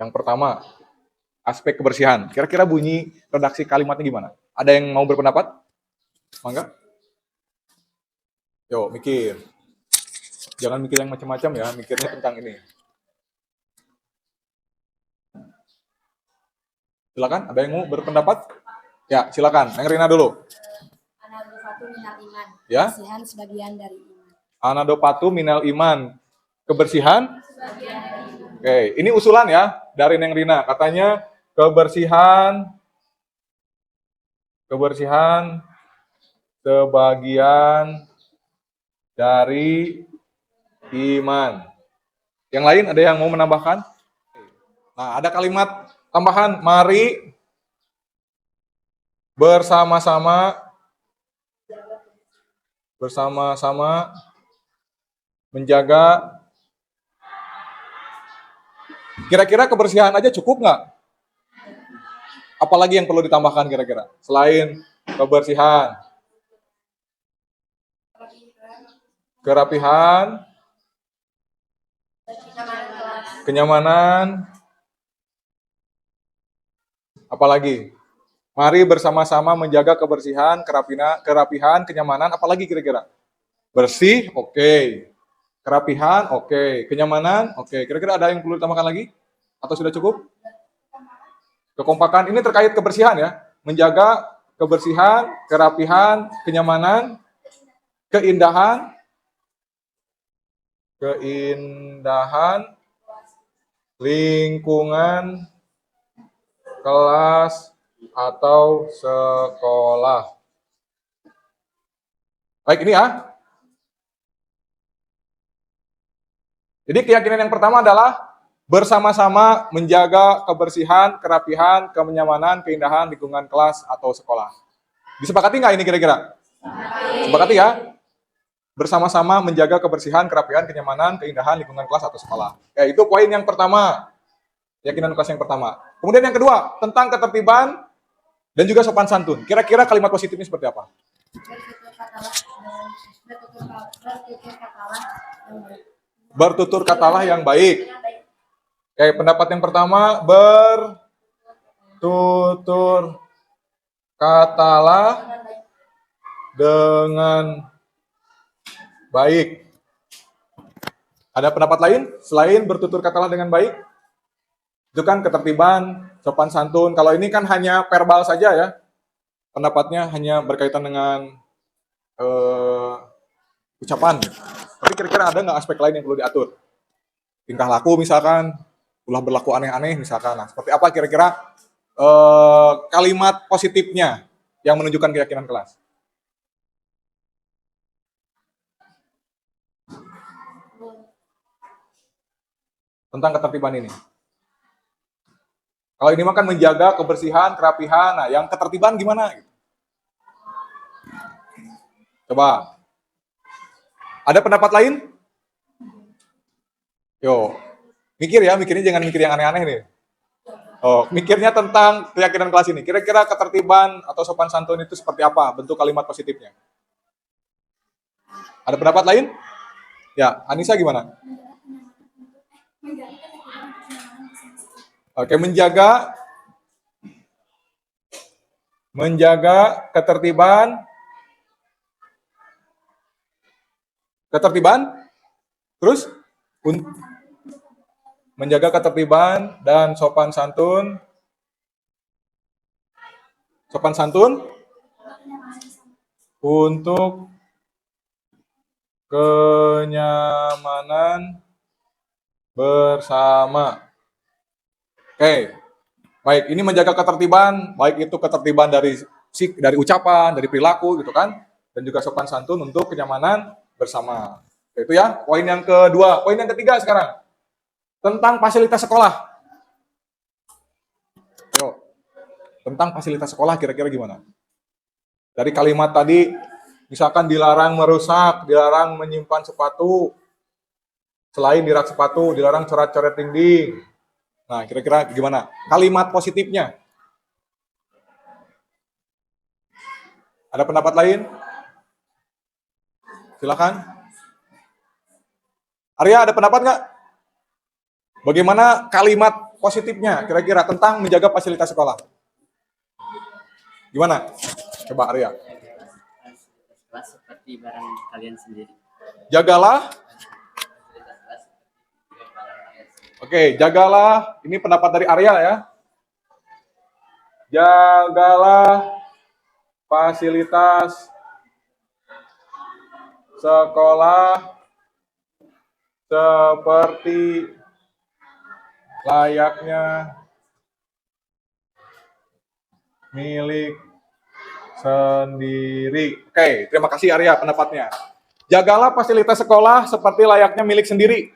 Yang pertama, aspek kebersihan. Kira-kira bunyi redaksi kalimatnya gimana? Ada yang mau berpendapat? Mangga? Yo, mikir. Jangan mikir yang macam-macam ya, mikirnya tentang ini. Silakan, ada yang mau berpendapat? Ya, silakan. Neng Rina dulu. Anadofatu minal iman. Ya. Kebersihan sebagian dari iman. Anadopatu minal iman. Kebersihan? Oke, ini usulan ya dari Neng Rina. Katanya kebersihan sebagian dari iman. Yang lain ada yang mau menambahkan? Nah, ada kalimat tambahan, mari bersama-sama menjaga. Kira-kira kebersihan aja cukup nggak? Apalagi yang perlu ditambahkan kira-kira? Selain kebersihan, kerapihan, kenyamanan, apalagi? Mari bersama-sama menjaga kebersihan, kerapihan, kenyamanan, apalagi kira-kira? Bersih, oke. Kerapihan, oke. Kenyamanan, oke. Kira-kira ada yang perlu ditambahkan lagi? Atau sudah cukup? Kekompakan ini terkait kebersihan ya. Menjaga kebersihan, kerapihan, kenyamanan, keindahan, lingkungan, kelas, atau sekolah. Baik, ini ya. Jadi keyakinan yang pertama adalah bersama-sama menjaga kebersihan, kerapihan, kenyamanan, keindahan, lingkungan kelas atau sekolah. Disepakati nggak ini kira-kira? Sepakati ya? Bersama-sama menjaga kebersihan, kerapihan, kenyamanan, keindahan, lingkungan kelas atau sekolah. Ya, itu poin yang pertama. Keyakinan kelas yang pertama. Kemudian yang kedua, tentang ketertiban dan juga sopan santun. Kira-kira kalimat positifnya seperti apa? Bertutur katalah yang baik. Oke, pendapat yang pertama, bertutur katalah dengan baik. Ada pendapat lain selain bertutur katalah dengan baik? Itu kan ketertiban, sopan santun. Kalau ini kan hanya verbal saja ya. Pendapatnya hanya berkaitan dengan ucapan. Tapi kira-kira ada nggak aspek lain yang perlu diatur? Tingkah laku misalkan, ulah berlaku aneh-aneh misalkan. Nah, seperti apa kira-kira kalimat positifnya yang menunjukkan keyakinan kelas? Tentang ketertiban ini. Kalau ini mah kan menjaga kebersihan, kerapihan. Nah, yang ketertiban gimana? Coba. Ada pendapat lain? Yo, mikirnya jangan mikir yang aneh-aneh nih. Oh, mikirnya tentang keyakinan kelas ini. Kira-kira ketertiban atau sopan santun itu seperti apa bentuk kalimat positifnya? Ada pendapat lain? Ya, Anissa gimana? Oke, menjaga menjaga ketertiban, terus menjaga ketertiban dan sopan santun untuk kenyamanan bersama. Oke, baik. Ini menjaga ketertiban, baik itu ketertiban dari ucapan, dari perilaku, gitu kan, dan juga sopan santun untuk kenyamanan bersama. Itu ya, poin yang kedua. Poin yang ketiga sekarang tentang fasilitas sekolah. Yo, tentang fasilitas sekolah kira-kira gimana? Dari kalimat tadi, misalkan dilarang merusak, dilarang menyimpan sepatu, selain di rak sepatu, dilarang coret-coret dinding. Nah, kira-kira gimana? Kalimat positifnya. Ada pendapat lain? Silakan. Arya, ada pendapat nggak? Bagaimana kalimat positifnya kira-kira tentang menjaga fasilitas sekolah? Gimana? Coba Arya. Kelas seperti barang kalian sendiri. Jagalah. Oke, jagalah. Ini pendapat dari Arya ya. Jagalah fasilitas sekolah seperti layaknya milik sendiri. Oke, terima kasih Arya pendapatnya. Jagalah fasilitas sekolah seperti layaknya milik sendiri.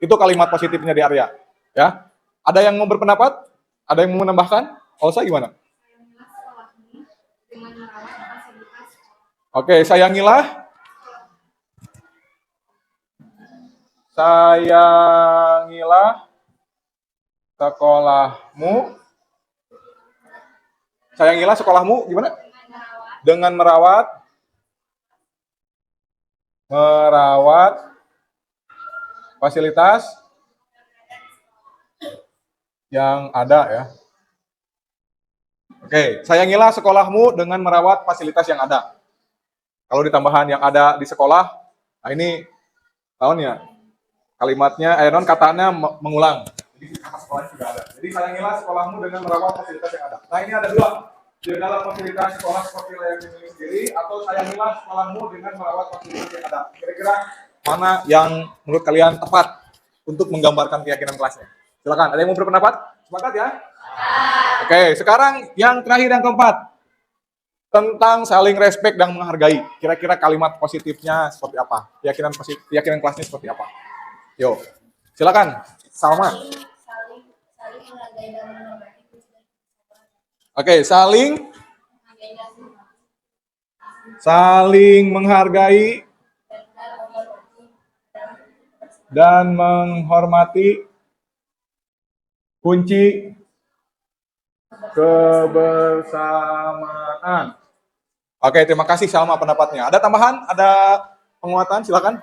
Itu kalimat positifnya di Arya. Ya, ada yang mau berpendapat? Ada yang mau menambahkan? Olsa gimana? Oke, sayangilah sekolahmu. Sayangilah sekolahmu gimana? Dengan merawat fasilitas yang ada ya. Oke, sayangilah sekolahmu dengan merawat fasilitas yang ada. Kalau ditambahan yang ada di sekolah, nah ini tahun ya, kalimatnya, katanya mengulang. Jadi kata sekolahnya sudah ada. Jadi sayangilah sekolahmu dengan merawat fasilitas yang ada. Nah ini ada dua. Jagalah fasilitas sekolah seperti layaknya milik sendiri, atau sayangilah sekolahmu dengan merawat fasilitas yang ada. Kira-kira mana yang menurut kalian tepat untuk menggambarkan keyakinan kelasnya? Silakan, ada yang mau berpendapat? Sepakat ya? Oke, sekarang yang terakhir, yang keempat. Tentang saling respect dan menghargai. Kira-kira kalimat positifnya seperti apa? Keyakinan kelasnya seperti apa? Yo, silakan. Salma. Oke, saling menghargai dan menghormati kunci kebersamaan. Oke, terima kasih Salma pendapatnya. Ada tambahan? Ada penguatan? Silakan.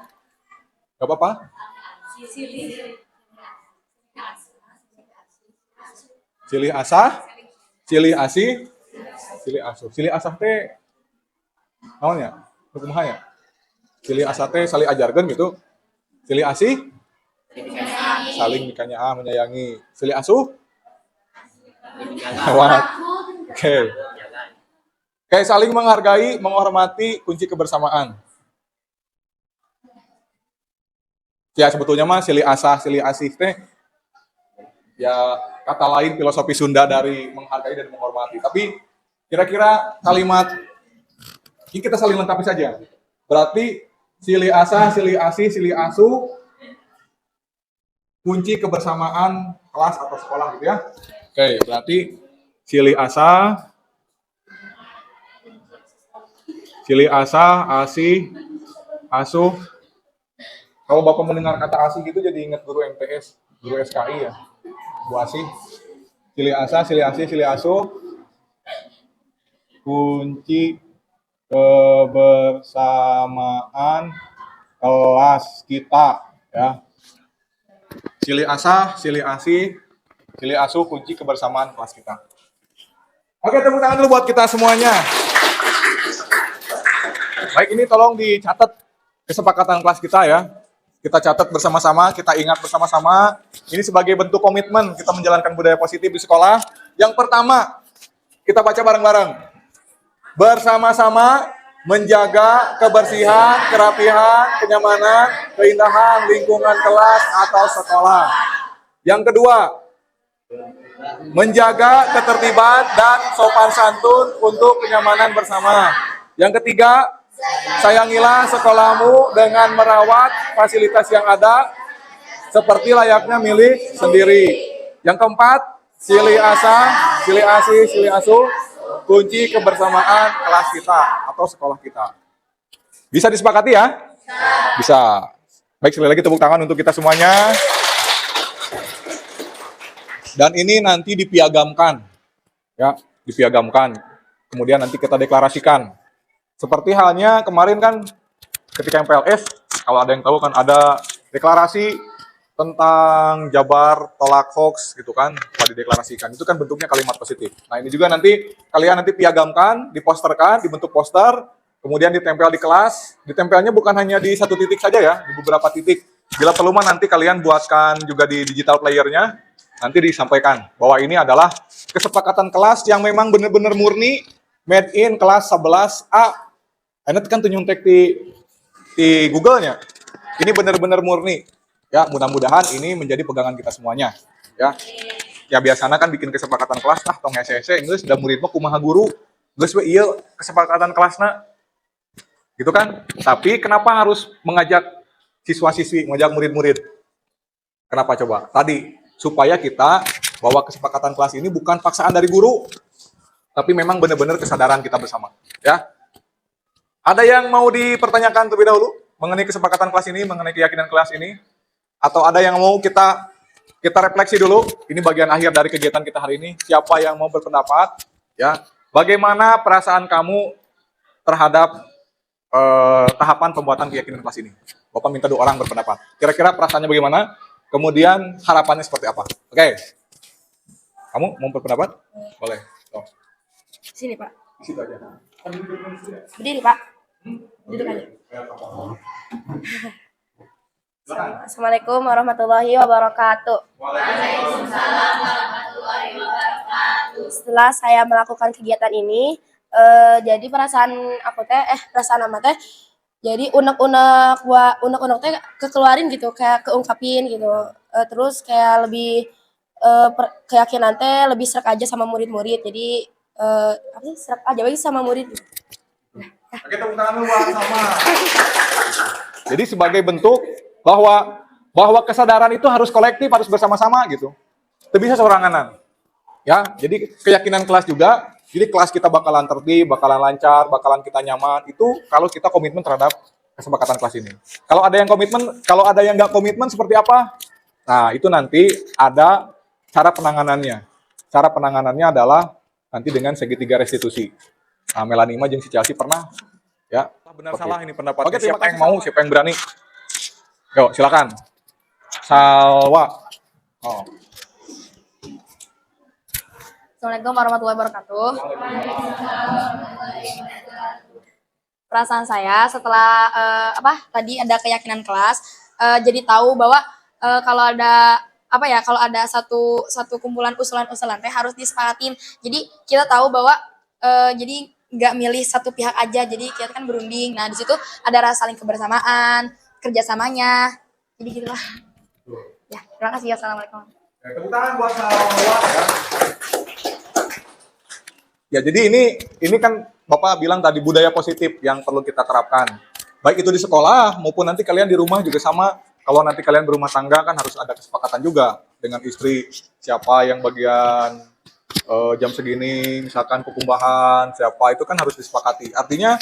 Gak apa-apa. Silih asah, silih asih, silih asuh. Silih asah teh naon ya? Kumaha ya? Silih asah teh saling ajarkeun gitu. Silih asih saling menyayangi. Silih asuh lewat. Oke. Kayak saling menghargai, menghormati kunci kebersamaan. Ya sebetulnya mah silih asah, silih asih teh ya kata lain filosofi Sunda dari menghargai dan menghormati. Tapi kira-kira kalimat ini kita saling lengkapi saja. Berarti silih asah, silih asih, silih asuh kunci kebersamaan kelas atau sekolah gitu ya. Oke, berarti silih asah, asih, asuh. Kalau Bapak mendengar kata asih gitu jadi ingat guru MTS, guru SKI ya. Bu Asih. Silih asah, silih asih, silih asuh. Kunci kebersamaan kelas kita ya. Silih asah, silih asih, silih asuh kunci kebersamaan kelas kita. Oke, tepuk tangan dulu buat kita semuanya. Baik, ini tolong dicatat kesepakatan kelas kita ya. Kita catat bersama-sama, kita ingat bersama-sama. Ini sebagai bentuk komitmen kita menjalankan budaya positif di sekolah. Yang pertama, kita baca bareng-bareng. Bersama-sama menjaga kebersihan, kerapihan, kenyamanan, keindahan lingkungan kelas atau sekolah. Yang kedua, menjaga ketertiban dan sopan santun untuk kenyamanan bersama. Yang ketiga, sayangilah sekolahmu dengan merawat fasilitas yang ada seperti layaknya milik sendiri. Yang keempat, silih asah, silih asih, silih asuh, kunci kebersamaan kelas kita atau sekolah kita. Bisa disepakati ya? Bisa. Baik, sekali lagi tepuk tangan untuk kita semuanya. Dan ini nanti dipiagamkan. Ya, dipiagamkan. Kemudian nanti kita deklarasikan. Seperti halnya kemarin kan ketika MPLS, kalau ada yang tahu kan ada deklarasi tentang Jabar tolak hoax gitu kan, kalau dideklarasikan. Itu kan bentuknya kalimat positif. Nah, ini juga nanti kalian nanti piagamkan, diposterkan, dibentuk poster, kemudian ditempel di kelas. Ditempelnya bukan hanya di satu titik saja ya, di beberapa titik. Bila perlu mah nanti kalian buatkan juga di digital playernya, nanti disampaikan bahwa ini adalah kesepakatan kelas yang memang benar-benar murni made in kelas 11A. Karena kan tuh nyontek di Google-nya. Ini benar-benar murni. Ya, mudah-mudahan ini menjadi pegangan kita semuanya. Ya. Ya biasanya kan bikin kesepakatan kelas, tong hese-hese Inggris udah murid mah kumaha guru. Geus we ieu kesepakatan kelasna. Gitu kan? Tapi kenapa harus mengajak siswa-siswi, mengajak murid-murid? Kenapa coba? Tadi supaya kita bahwa kesepakatan kelas ini bukan paksaan dari guru, tapi memang benar-benar kesadaran kita bersama. Ya. Ada yang mau dipertanyakan terlebih dahulu mengenai kesepakatan kelas ini, mengenai keyakinan kelas ini? Atau ada yang mau kita refleksi dulu? Ini bagian akhir dari kegiatan kita hari ini. Siapa yang mau berpendapat? Ya, bagaimana perasaan kamu terhadap tahapan pembuatan keyakinan kelas ini? Bapak minta 2 orang berpendapat. Kira-kira perasaannya bagaimana? Kemudian harapannya seperti apa? Oke. Kamu mau berpendapat? Boleh. Tuh. Sini, Pak. Di situ aja. Berdiri, Pak. Duduk aja. Assalamualaikum warahmatullahi wabarakatuh. Setelah saya melakukan kegiatan ini, jadi perasaan aku teh, perasaan ama teh, jadi unek-unek teh kekeluarin gitu, kayak keungkapin gitu. Terus kayak lebih keyakinan teh lebih serak aja sama murid-murid. Jadi apa sih, serak aja lagi sama murid. Oke, tepuk tangan dulu buat sama. Jadi sebagai bentuk bahwa kesadaran itu harus kolektif, harus bersama-sama gitu. Itu bisa seoranganan. Ya, jadi keyakinan kelas juga. Jadi kelas kita bakalan tertib, bakalan lancar, bakalan kita nyaman. Itu kalau kita komitmen terhadap kesepakatan kelas ini. Kalau ada yang komitmen, kalau ada yang nggak komitmen seperti apa? Nah, itu nanti ada cara penanganannya. Cara penanganannya adalah nanti dengan segitiga restitusi. Nah, Melanima jeung si Chelsea pernah. Ya, benar salah ini pendapatnya. Oke, siapa yang mau, siapa yang berani? Yuk, silakan. Salwa. Oh. Assalamualaikum warahmatullahi wabarakatuh. Perasaan saya setelah tadi ada keyakinan kelas, jadi tahu bahwa kalau ada satu kumpulan usulan-usulan teh harus disepakatin. Jadi kita tahu bahwa jadi nggak milih satu pihak aja, jadi kita kan berunding. Nah, di situ ada rasa saling kebersamaan, kerjasamanya. Jadi gitulah. Ya, terima kasih. Assalamualaikum. Tepuk tangan buat Salwa ya. Ya, jadi ini kan Bapak bilang tadi budaya positif yang perlu kita terapkan. Baik itu di sekolah maupun nanti kalian di rumah juga sama. Kalau nanti kalian berumah tangga kan harus ada kesepakatan juga dengan istri. Siapa yang bagian jam segini, misalkan kukumbahan, siapa itu kan harus disepakati. Artinya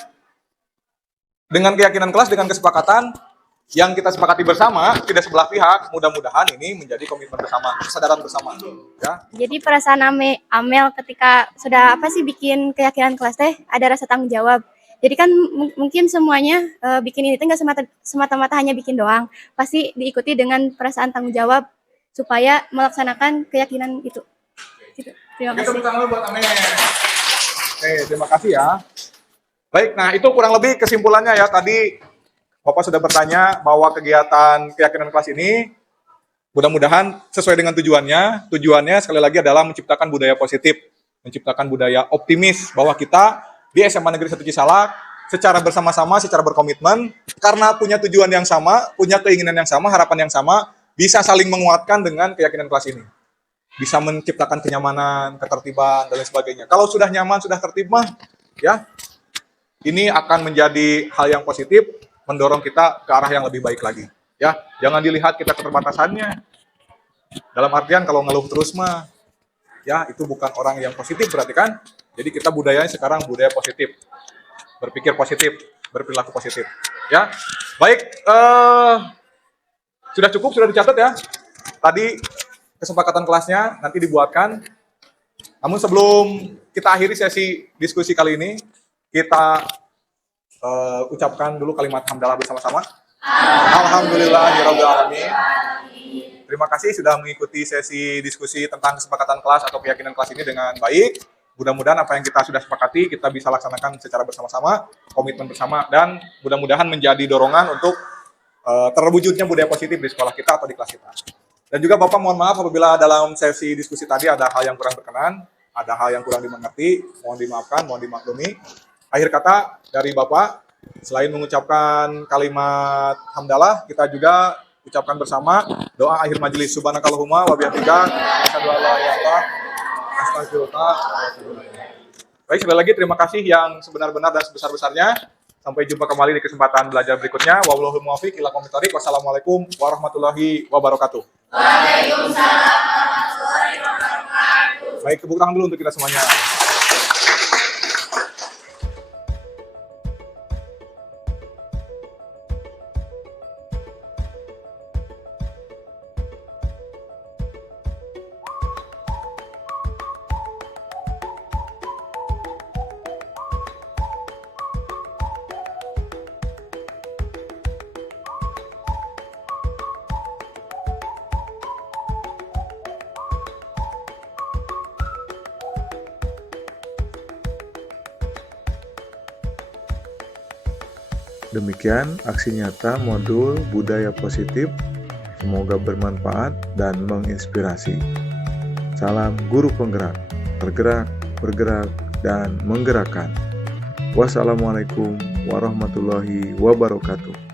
dengan keyakinan kelas, dengan kesepakatan yang kita sepakati bersama, tidak sebelah pihak, mudah-mudahan ini menjadi komitmen bersama, kesadaran bersama. Ya. Jadi perasaan Amel ketika sudah bikin keyakinan kelas teh ada rasa tanggung jawab. Jadi kan mungkin semuanya bikin ini teh nggak semata-mata hanya bikin doang, pasti diikuti dengan perasaan tanggung jawab supaya melaksanakan keyakinan itu. Gitu. Terima kasih. Tepuk tangan buat Amel. Oke, terima kasih ya. Baik, nah itu kurang lebih kesimpulannya ya. Tadi Bapak sudah bertanya bahwa kegiatan keyakinan kelas ini mudah-mudahan sesuai dengan tujuannya. Tujuannya sekali lagi adalah menciptakan budaya positif, menciptakan budaya optimis bahwa kita di SMA Negeri 1 Cisalak secara bersama-sama, secara berkomitmen, karena punya tujuan yang sama, punya keinginan yang sama, harapan yang sama, bisa saling menguatkan dengan keyakinan kelas ini. Bisa menciptakan kenyamanan, ketertiban, dan lain sebagainya. Kalau sudah nyaman, sudah tertib mah, ya, ini akan menjadi hal yang positif, mendorong kita ke arah yang lebih baik lagi. Ya, jangan dilihat kita keterbatasannya. Dalam artian kalau ngeluh terus mah, ya itu bukan orang yang positif berarti kan. Jadi kita budayanya sekarang budaya positif, berpikir positif, berperilaku positif. Ya, baik. Sudah cukup, sudah dicatat ya. Tadi kesepakatan kelasnya nanti dibuatkan. Namun sebelum kita akhiri sesi diskusi kali ini, kita ucapkan dulu kalimat hamdalah bersama-sama. Alhamdulillahirabbil alamin. Terima kasih sudah mengikuti sesi diskusi tentang kesepakatan kelas atau keyakinan kelas ini dengan baik. Mudah-mudahan apa yang kita sudah sepakati kita bisa laksanakan secara bersama-sama, komitmen bersama, dan mudah-mudahan menjadi dorongan untuk terwujudnya budaya positif di sekolah kita atau di kelas kita. Dan juga Bapak mohon maaf apabila dalam sesi diskusi tadi ada hal yang kurang berkenan, ada hal yang kurang dimengerti, mohon dimaafkan, mohon dimaklumi. Akhir kata dari Bapak, selain mengucapkan kalimat hamdalah, kita juga ucapkan bersama doa akhir majelis. Subhanakallahumma wa bihamdika asyhadu an la ilaha illa anta astaghfiruka. Baik, sekali lagi terima kasih yang sebenar-benar dan sebesar-besarnya. Sampai jumpa kembali di kesempatan belajar berikutnya. Wallahul muwaffiq ila aqwamit thoriq. Wassalamualaikum warahmatullahi wabarakatuh. Waalaikumsalam warahmatullahi wabarakatuh. Baik, tepuk tangan dulu untuk kita semuanya. Demikian aksi nyata modul budaya positif. Semoga bermanfaat dan menginspirasi. Salam guru penggerak, tergerak, bergerak, dan menggerakkan. Wassalamualaikum warahmatullahi wabarakatuh.